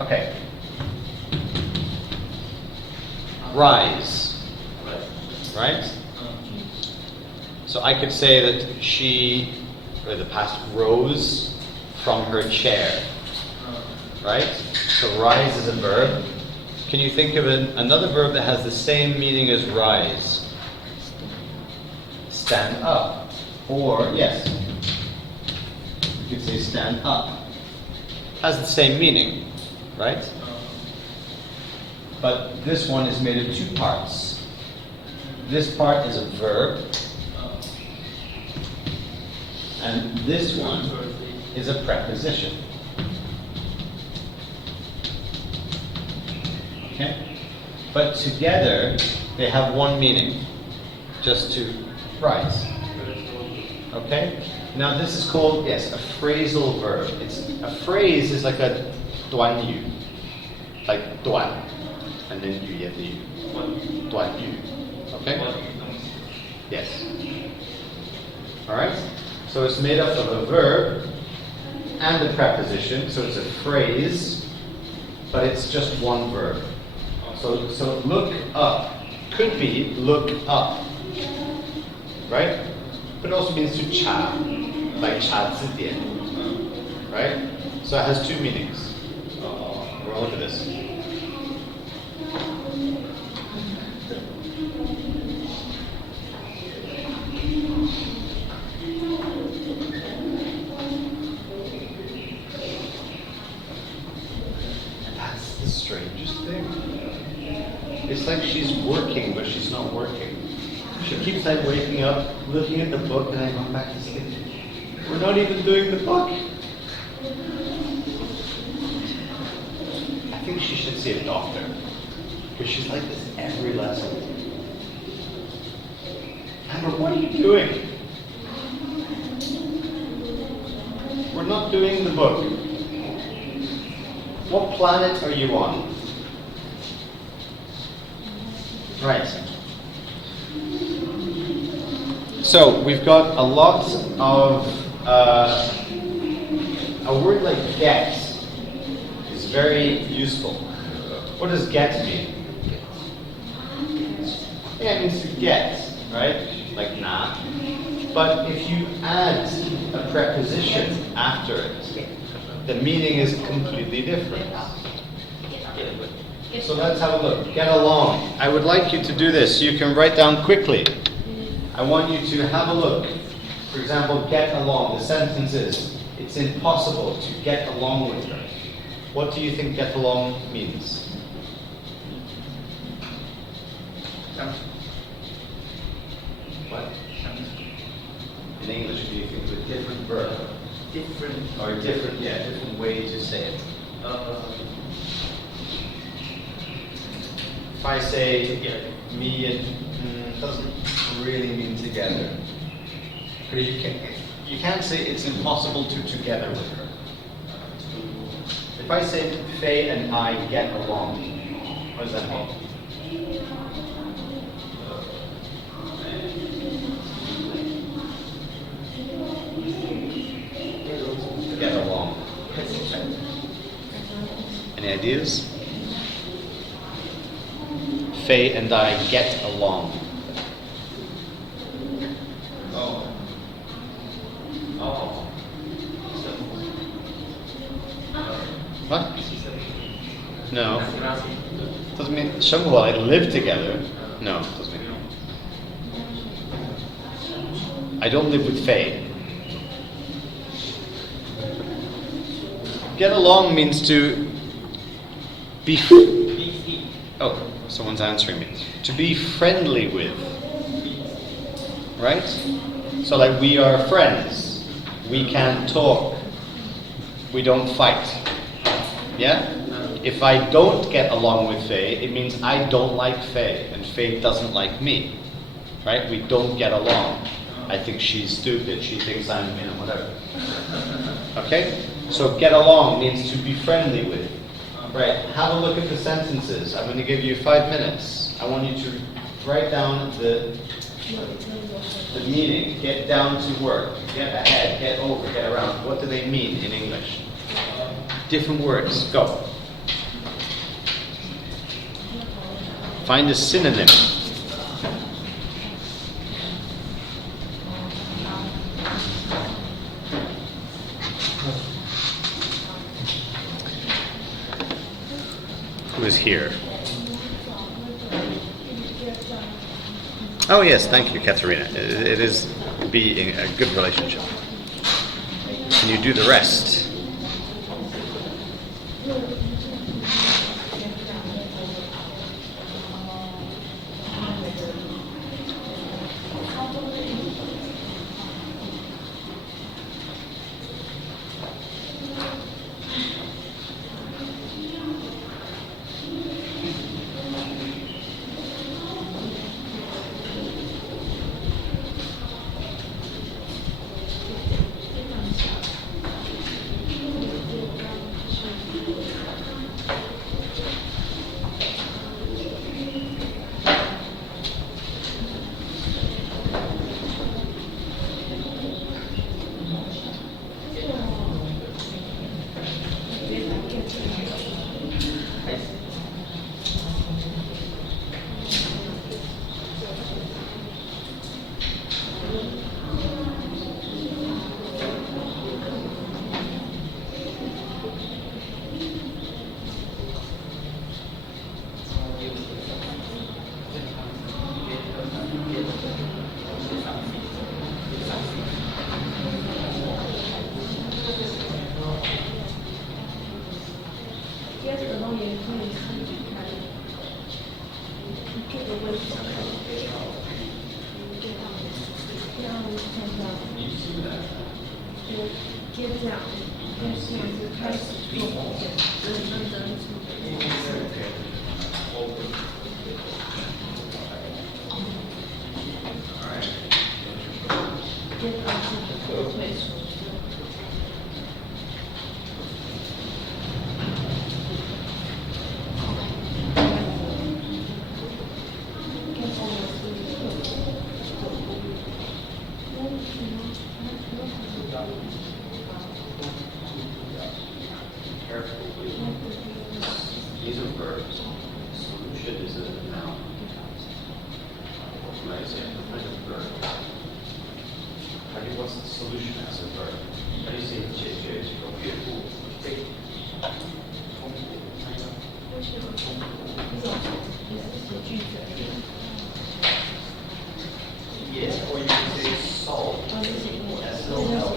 Okay. Rise. Right? So I could say that she, or the past, rose from her chair. Right? So rise is a verb. Can you think of another verb that has the same meaning as rise? Stand up. Or, yes, you could say stand up. Has the same meaning, right? But this one is made of two parts. This part is a verb, and this one is a preposition. Okay? But together, they have one meaning, just to rise. Okay? Now this is called, yes, a phrasal verb. A phrase is like a 短语, like 短, and then 语言的语, 短语. Okay? Yes. Alright? So it's made up of a verb and a preposition, so it's a phrase, but it's just one verb. So look up could be look up. Right? But it also means to cha, like cha zidian. Right? So it has two meanings. We'll look at this. That's the strangest thing. It's like she's working, but she's not working. She keeps like waking up, looking at the book, and then going back to sleep. We're not even doing the book. I think she should see a doctor, because she's like this every lesson. Amber, what are you doing? We're not doing the book. What planet are you on? Right. So we've got a lot of a word like get is very useful. What does get mean? Yeah, it means to get, right? Like na. But if you add a preposition after it, the meaning is completely different. So let's have a look. Get along. I would like you to do this. You can write down quickly. I want you to have a look. For example, get along. The sentence is, it's impossible to get along with her. What do you think get along means? What? In English, do you think of a different verb? Different way to say it. If I say me and doesn't really mean together. But you can't say it's impossible to together with her. If I say Faye and I get along, what does that mean? Get along. Any ideas? Faye and I get along. No. Doesn't mean 生活 like live together. No, doesn't mean. I don't live with Faye. Get along means to be. Oh, someone's answering me. To be friendly with. Right? So like we are friends. We can talk. We don't fight. Yeah? If I don't get along with Faye, it means I don't like Faye, and Faye doesn't like me. Right? We don't get along. I think she's stupid. She thinks I'm, whatever. Okay? So get along means to be friendly with. Right. Have a look at the sentences. I'm going to give you 5 minutes. I want you to write down the meaning. Get down to work. Get ahead. Get over. Get around. What do they mean in English? Different words. Go. Find a synonym. Who is here? Oh yes, thank you, Katerina. It is being a good relationship. Can you do the rest? These are verbs. Solution is a noun. Right? So kind of verb. What's the solution as a verb? How do you say 解决这个越不被Yes, or you can say solve. S-O-L.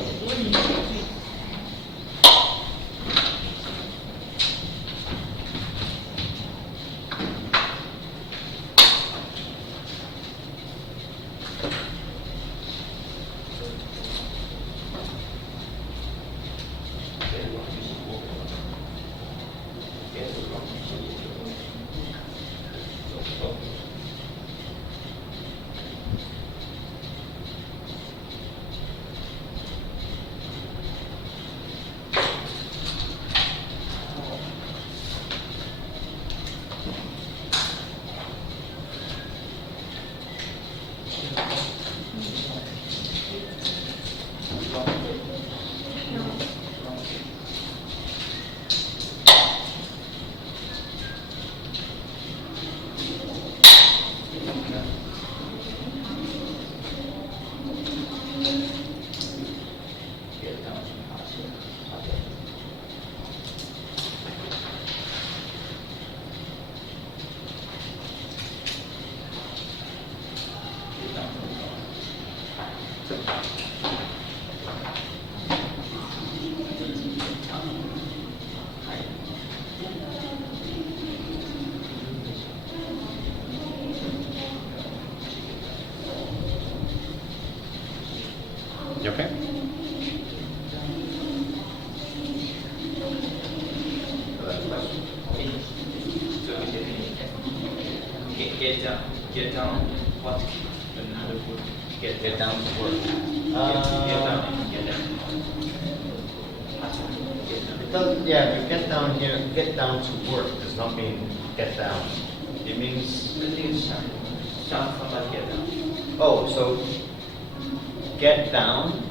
Get down. Get down. What? Another word. Get down to work. Get down. Get down. It doesn't, yeah, but get down here, get down to work does not mean get down. It means, The thing is somebody get down. oh, so get down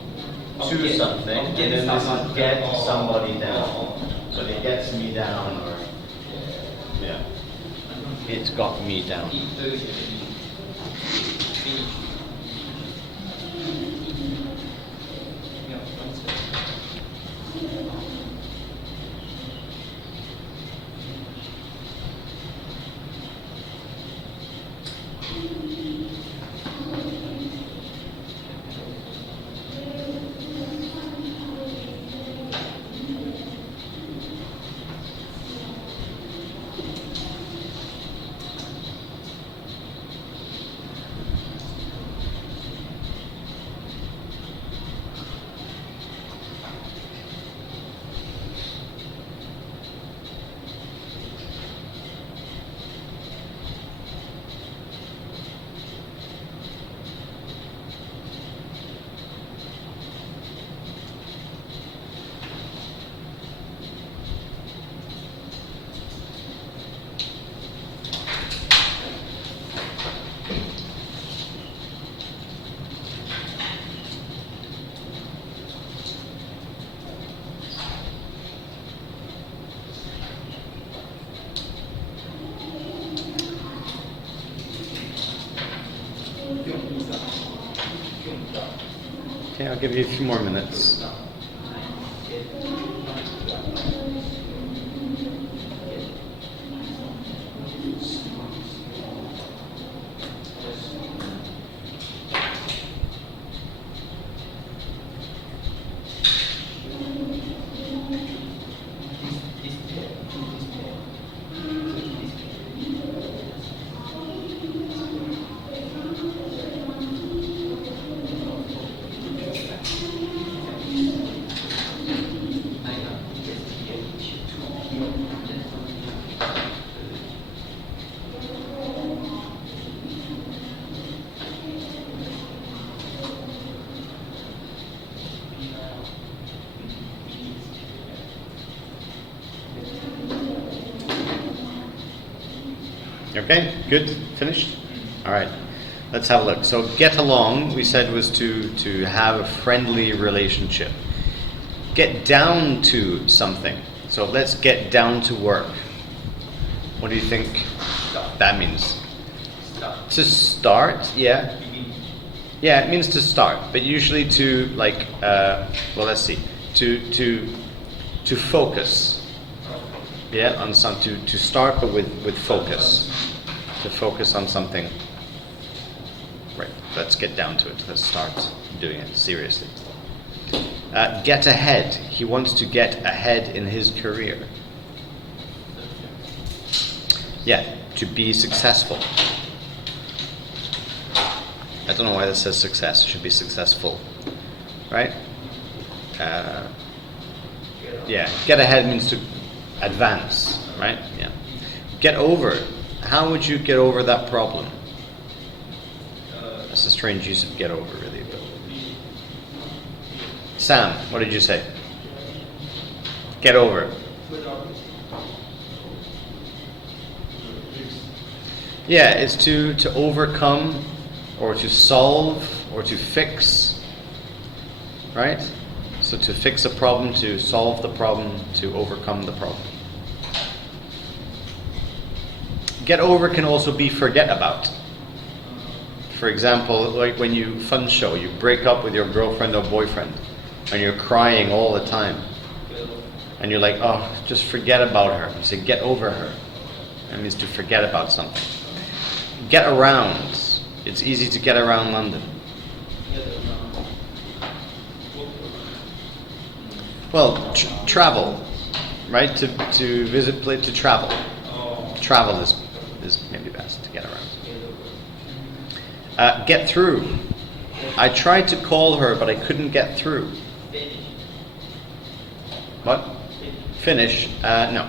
to Get- something, and get then this is somebody get down. somebody down. Oh. So it gets me down, or, yeah, it's got me down. Okay, I'll give you a few more minutes. Okay, good, finished? All right, let's have a look. So get along, we said, was to have a friendly relationship. Get down to something. So let's get down to work. What do you think that means? Start. To start, yeah. Yeah, it means to start, but usually to like, well, let's see, to focus. Yeah, on some to start, but with focus. To focus on something. Right. Let's get down to it. Let's start doing it seriously. Get ahead. He wants to get ahead in his career. Yeah, to be successful. I don't know why this says success. It should be successful, right? Yeah, get ahead means to advance, right? Yeah. Get over. How would you get over that problem? That's a strange use of get over, really. But Sam, what did you say? Get over. Yeah, it's to overcome, or to solve, or to fix, right? So to fix a problem, to solve the problem, to overcome the problem. Get over can also be forget about. For example, like when you fun show, you break up with your girlfriend or boyfriend, and you're crying all the time, and you're like, oh, just forget about her. You say, get over her. That means to forget about something. Get around. It's easy to get around London. Well, travel, right? To visit, to travel. Travel is maybe best to get around. Get through. I tried to call her, but I couldn't get through. What? Finish? No.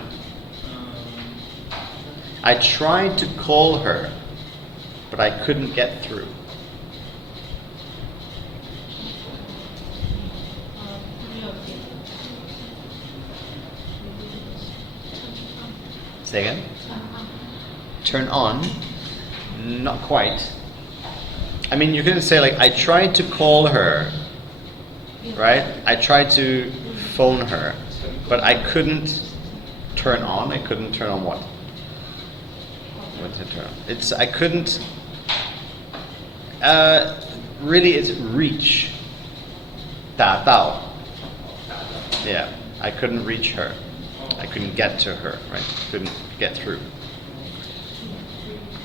I tried to call her, but I couldn't get through. Say again? Turn on? Not quite. I mean, you can say like, I tried to call her, right? I tried to phone her, but I couldn't turn on. I couldn't turn on what? What to turn on? I couldn't, really it's reach. 打到. Yeah, I couldn't reach her. I couldn't get to her, right? Couldn't get through.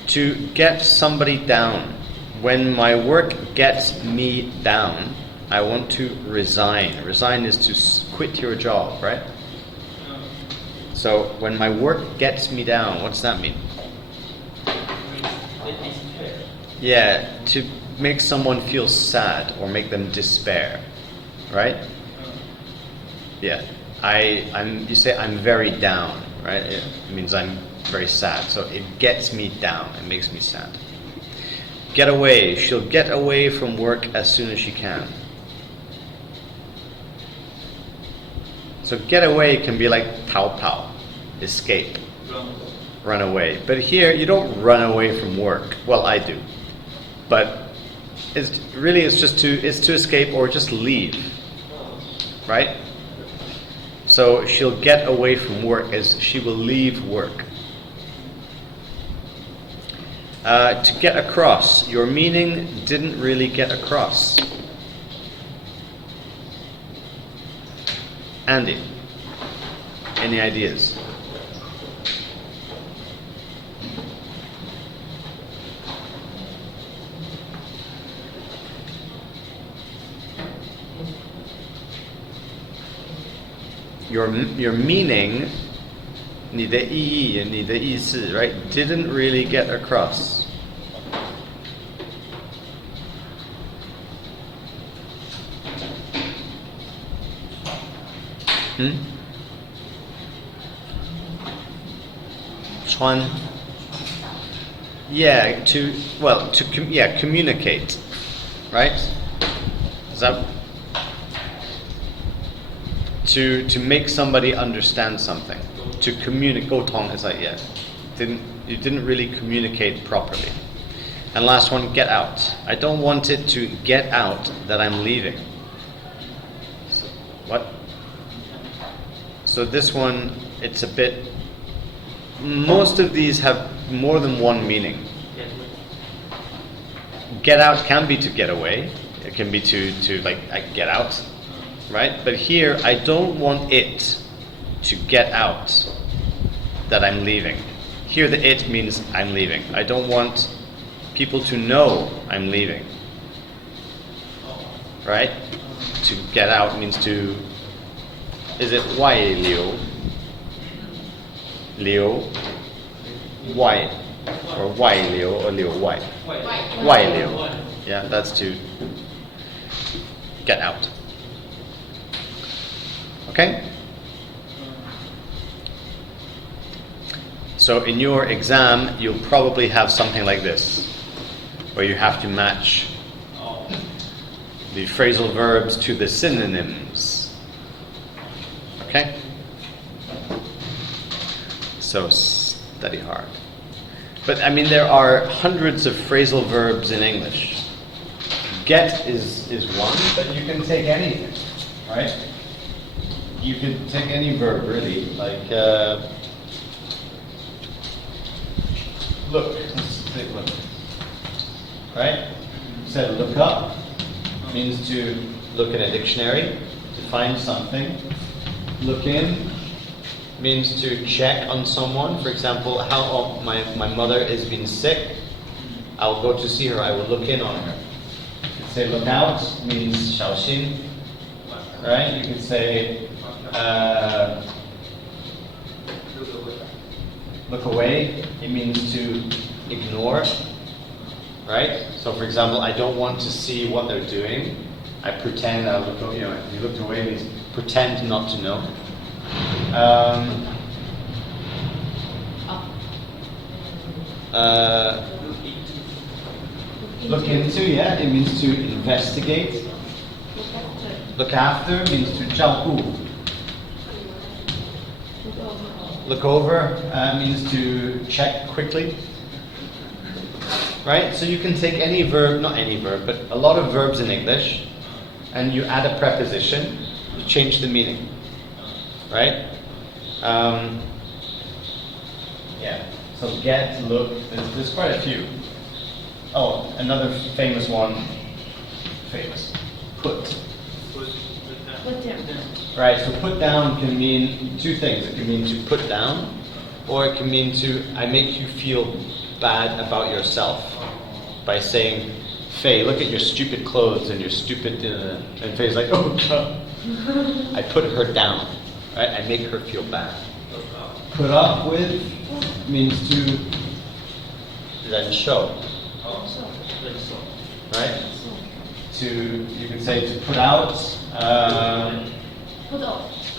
To get somebody down. When my work gets me down, I want to resign. Resign is to quit your job, right? So when my work gets me down, what's that mean? Yeah, to make someone feel sad or make them despair, right? Yeah, you say I'm very down, right? It means I'm very sad. So it gets me down. It makes me sad. Get away. She'll get away from work as soon as she can. So get away can be like 逃跑, escape, run away. But here you don't run away from work. Well, I do. But it's just to escape or just leave. Right? So she'll get away from work as she will leave work. To get across. Your meaning didn't really get across. Andy, any ideas? Your meaning, 你的意义, 你的意思, right, didn't really get across. Chuan. Yeah, communicate, right? Is that to make somebody understand something? To communicate, 沟通 is like, yeah, you didn't really communicate properly. And last one, get out. I don't want it to get out that I'm leaving. So, what? So this one, it's a bit, most of these have more than one meaning. Get out can be to get away. It can be to like, I get out, right? But here, I don't want it to get out that I'm leaving. Here the it means I'm leaving. I don't want people to know I'm leaving. Right? To get out means to, is it 外流? Liu, 外, or 外流 or 流外? 外流. Yeah, that's to get out. Okay? So in your exam, you'll probably have something like this, where you have to match the phrasal verbs to the synonyms. Okay? So study hard. But I mean, there are hundreds of phrasal verbs in English. Get is one, but you can take anything, right? You could take any verb, really, like look. Let's take a look. Right? You said look up means to look in a dictionary to find something. Look in means to check on someone. For example, how my mother has been sick. I'll go to see her. I will look in on her. You could say look out means 小心. Right? You could say look away. It means to ignore. Right? So for example, I don't want to see what they're doing. I pretend I look. You looked away means pretend not to know. Look into, yeah, it means to investigate. Look after means to 照顾. Look over means to check quickly. Right? So you can take any verb, not any verb, but a lot of verbs in English, and you add a preposition, you change the meaning. Right? Yeah. So get, look, there's quite a few. Oh, another famous one. Famous. Put. Right, so put down can mean two things. It can mean to put down, or it can mean to, I make you feel bad about yourself by saying, Faye, look at your stupid clothes and your stupid, and Faye's like, oh God. I put her down, right? I make her feel bad. Put up with means to then show, right? To, you can say to put out,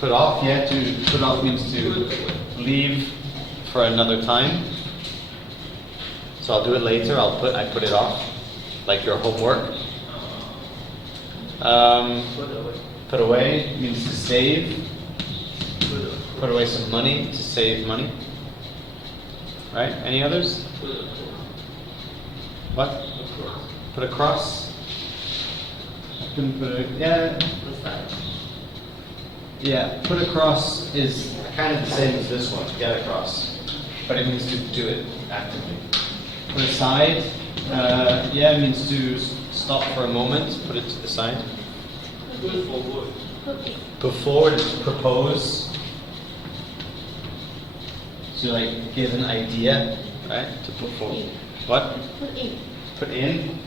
put off, yeah, to put off means to leave for another time. So I'll do it later, I put it off, like your homework. Put away means to save. Put away some money, to save money. Right? Any others? What? Put across. Yeah, put across is kind of the same as this one, get across. But it means to do it actively. Put aside, yeah, it means to stop for a moment, put it to the side. Put forward is to propose. To like give an idea, right? To put forward. What? Put in.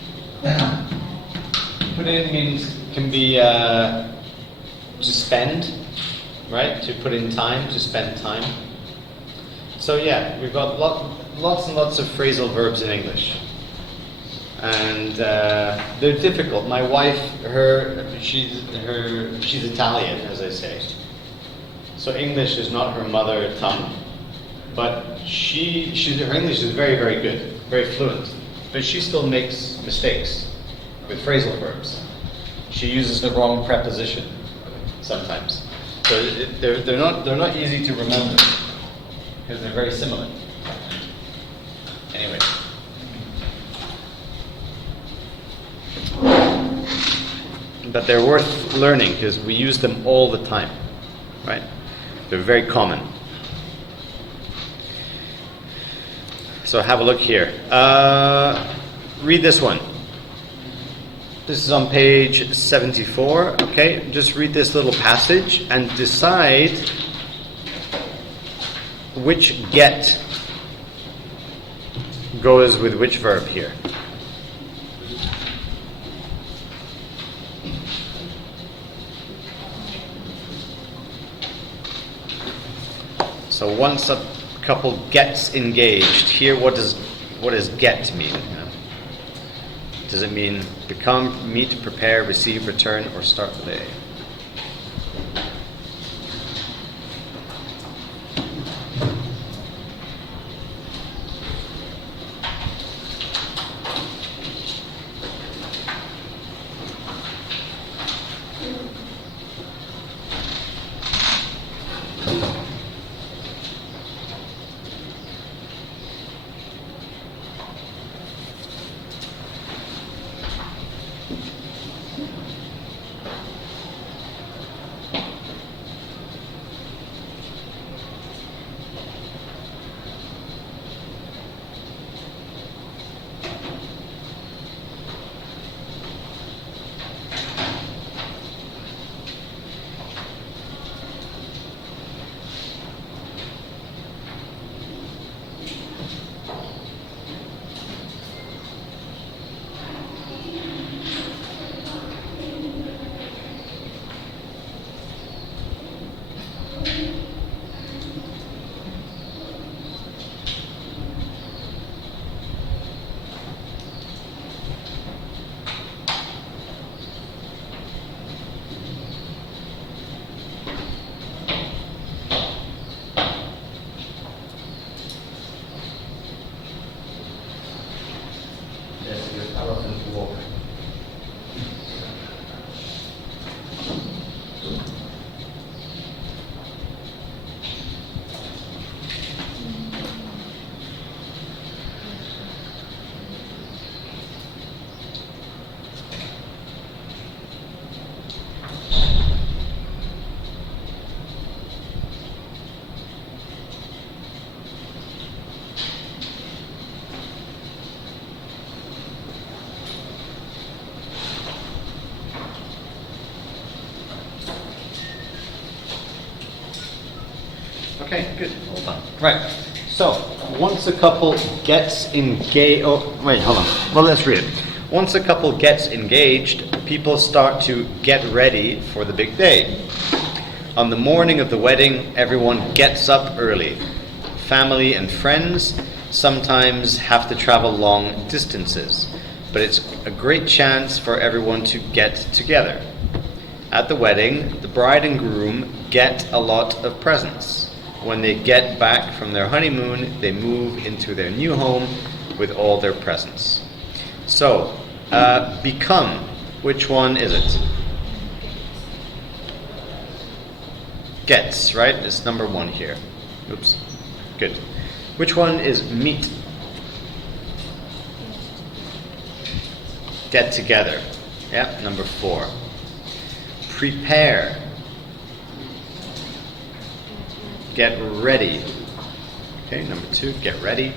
Put in means, can be to spend, right? To put in time, to spend time. So yeah, we've got lots and lots of phrasal verbs in English. And they're difficult. My wife, she's Italian, as I say. So English is not her mother tongue. But her English is very, very good, very fluent. But she still makes mistakes with phrasal verbs. She uses the wrong preposition sometimes. So they're not easy to remember because they're very similar. Anyway. But they're worth learning because we use them all the time, right? They're very common. So have a look here. Read this one. This is on page 74. Okay, just read this little passage and decide which get goes with which verb here. So once a couple gets engaged, here what does get mean? You know? Does it mean become, meet, prepare, receive, return, or start the day? Okay, good. Well done. Right. So, once a couple gets engaged... Oh, wait, hold on. Well, let's read it. Once a couple gets engaged, people start to get ready for the big day. On the morning of the wedding, everyone gets up early. Family and friends sometimes have to travel long distances, but it's a great chance for everyone to get together. At the wedding, the bride and groom get a lot of presents. When they get back from their honeymoon, they move into their new home with all their presents. So, become, which one is it? Gets, right? It's number 1 here. Oops. Good. Which one is meet? Get together. Yeah, number 4. Prepare. Get ready. Okay, number 2, get ready.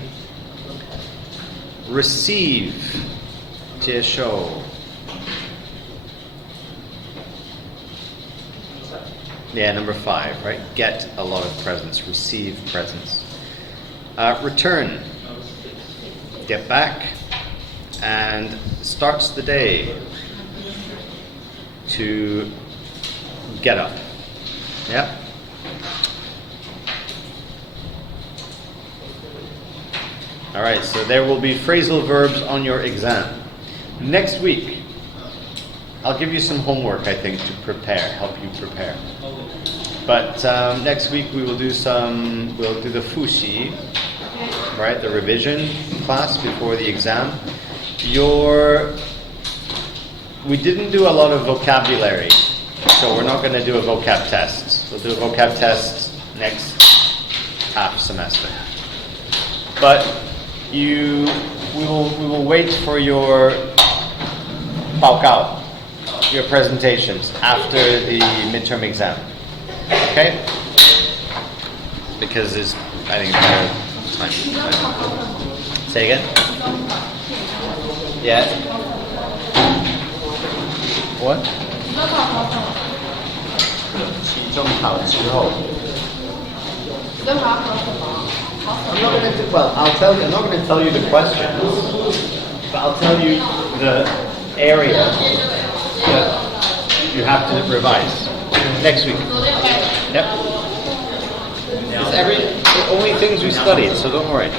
Receive. 接受. Yeah, number 5, right? Get a lot of presents, receive presents. Return. Get back. And starts the day. To get up. Yeah? Alright, so there will be phrasal verbs on your exam. Next week, I'll give you some homework, I think, to prepare, help you prepare. But next week we'll do the fuxi, right, the revision class before the exam. We didn't do a lot of vocabulary, so we're not going to do a vocab test. We'll do a vocab test next half semester. But we will wait for your 报告, your presentations after the midterm exam. Okay? Because I think it's better time. Say again? Yeah. What? 期中考之后 I'm not going to. Well, I'll tell you. I'm not going to tell you the questions, but I'll tell you the area that you have to revise next week. Yep. It's the only things we studied, so don't worry.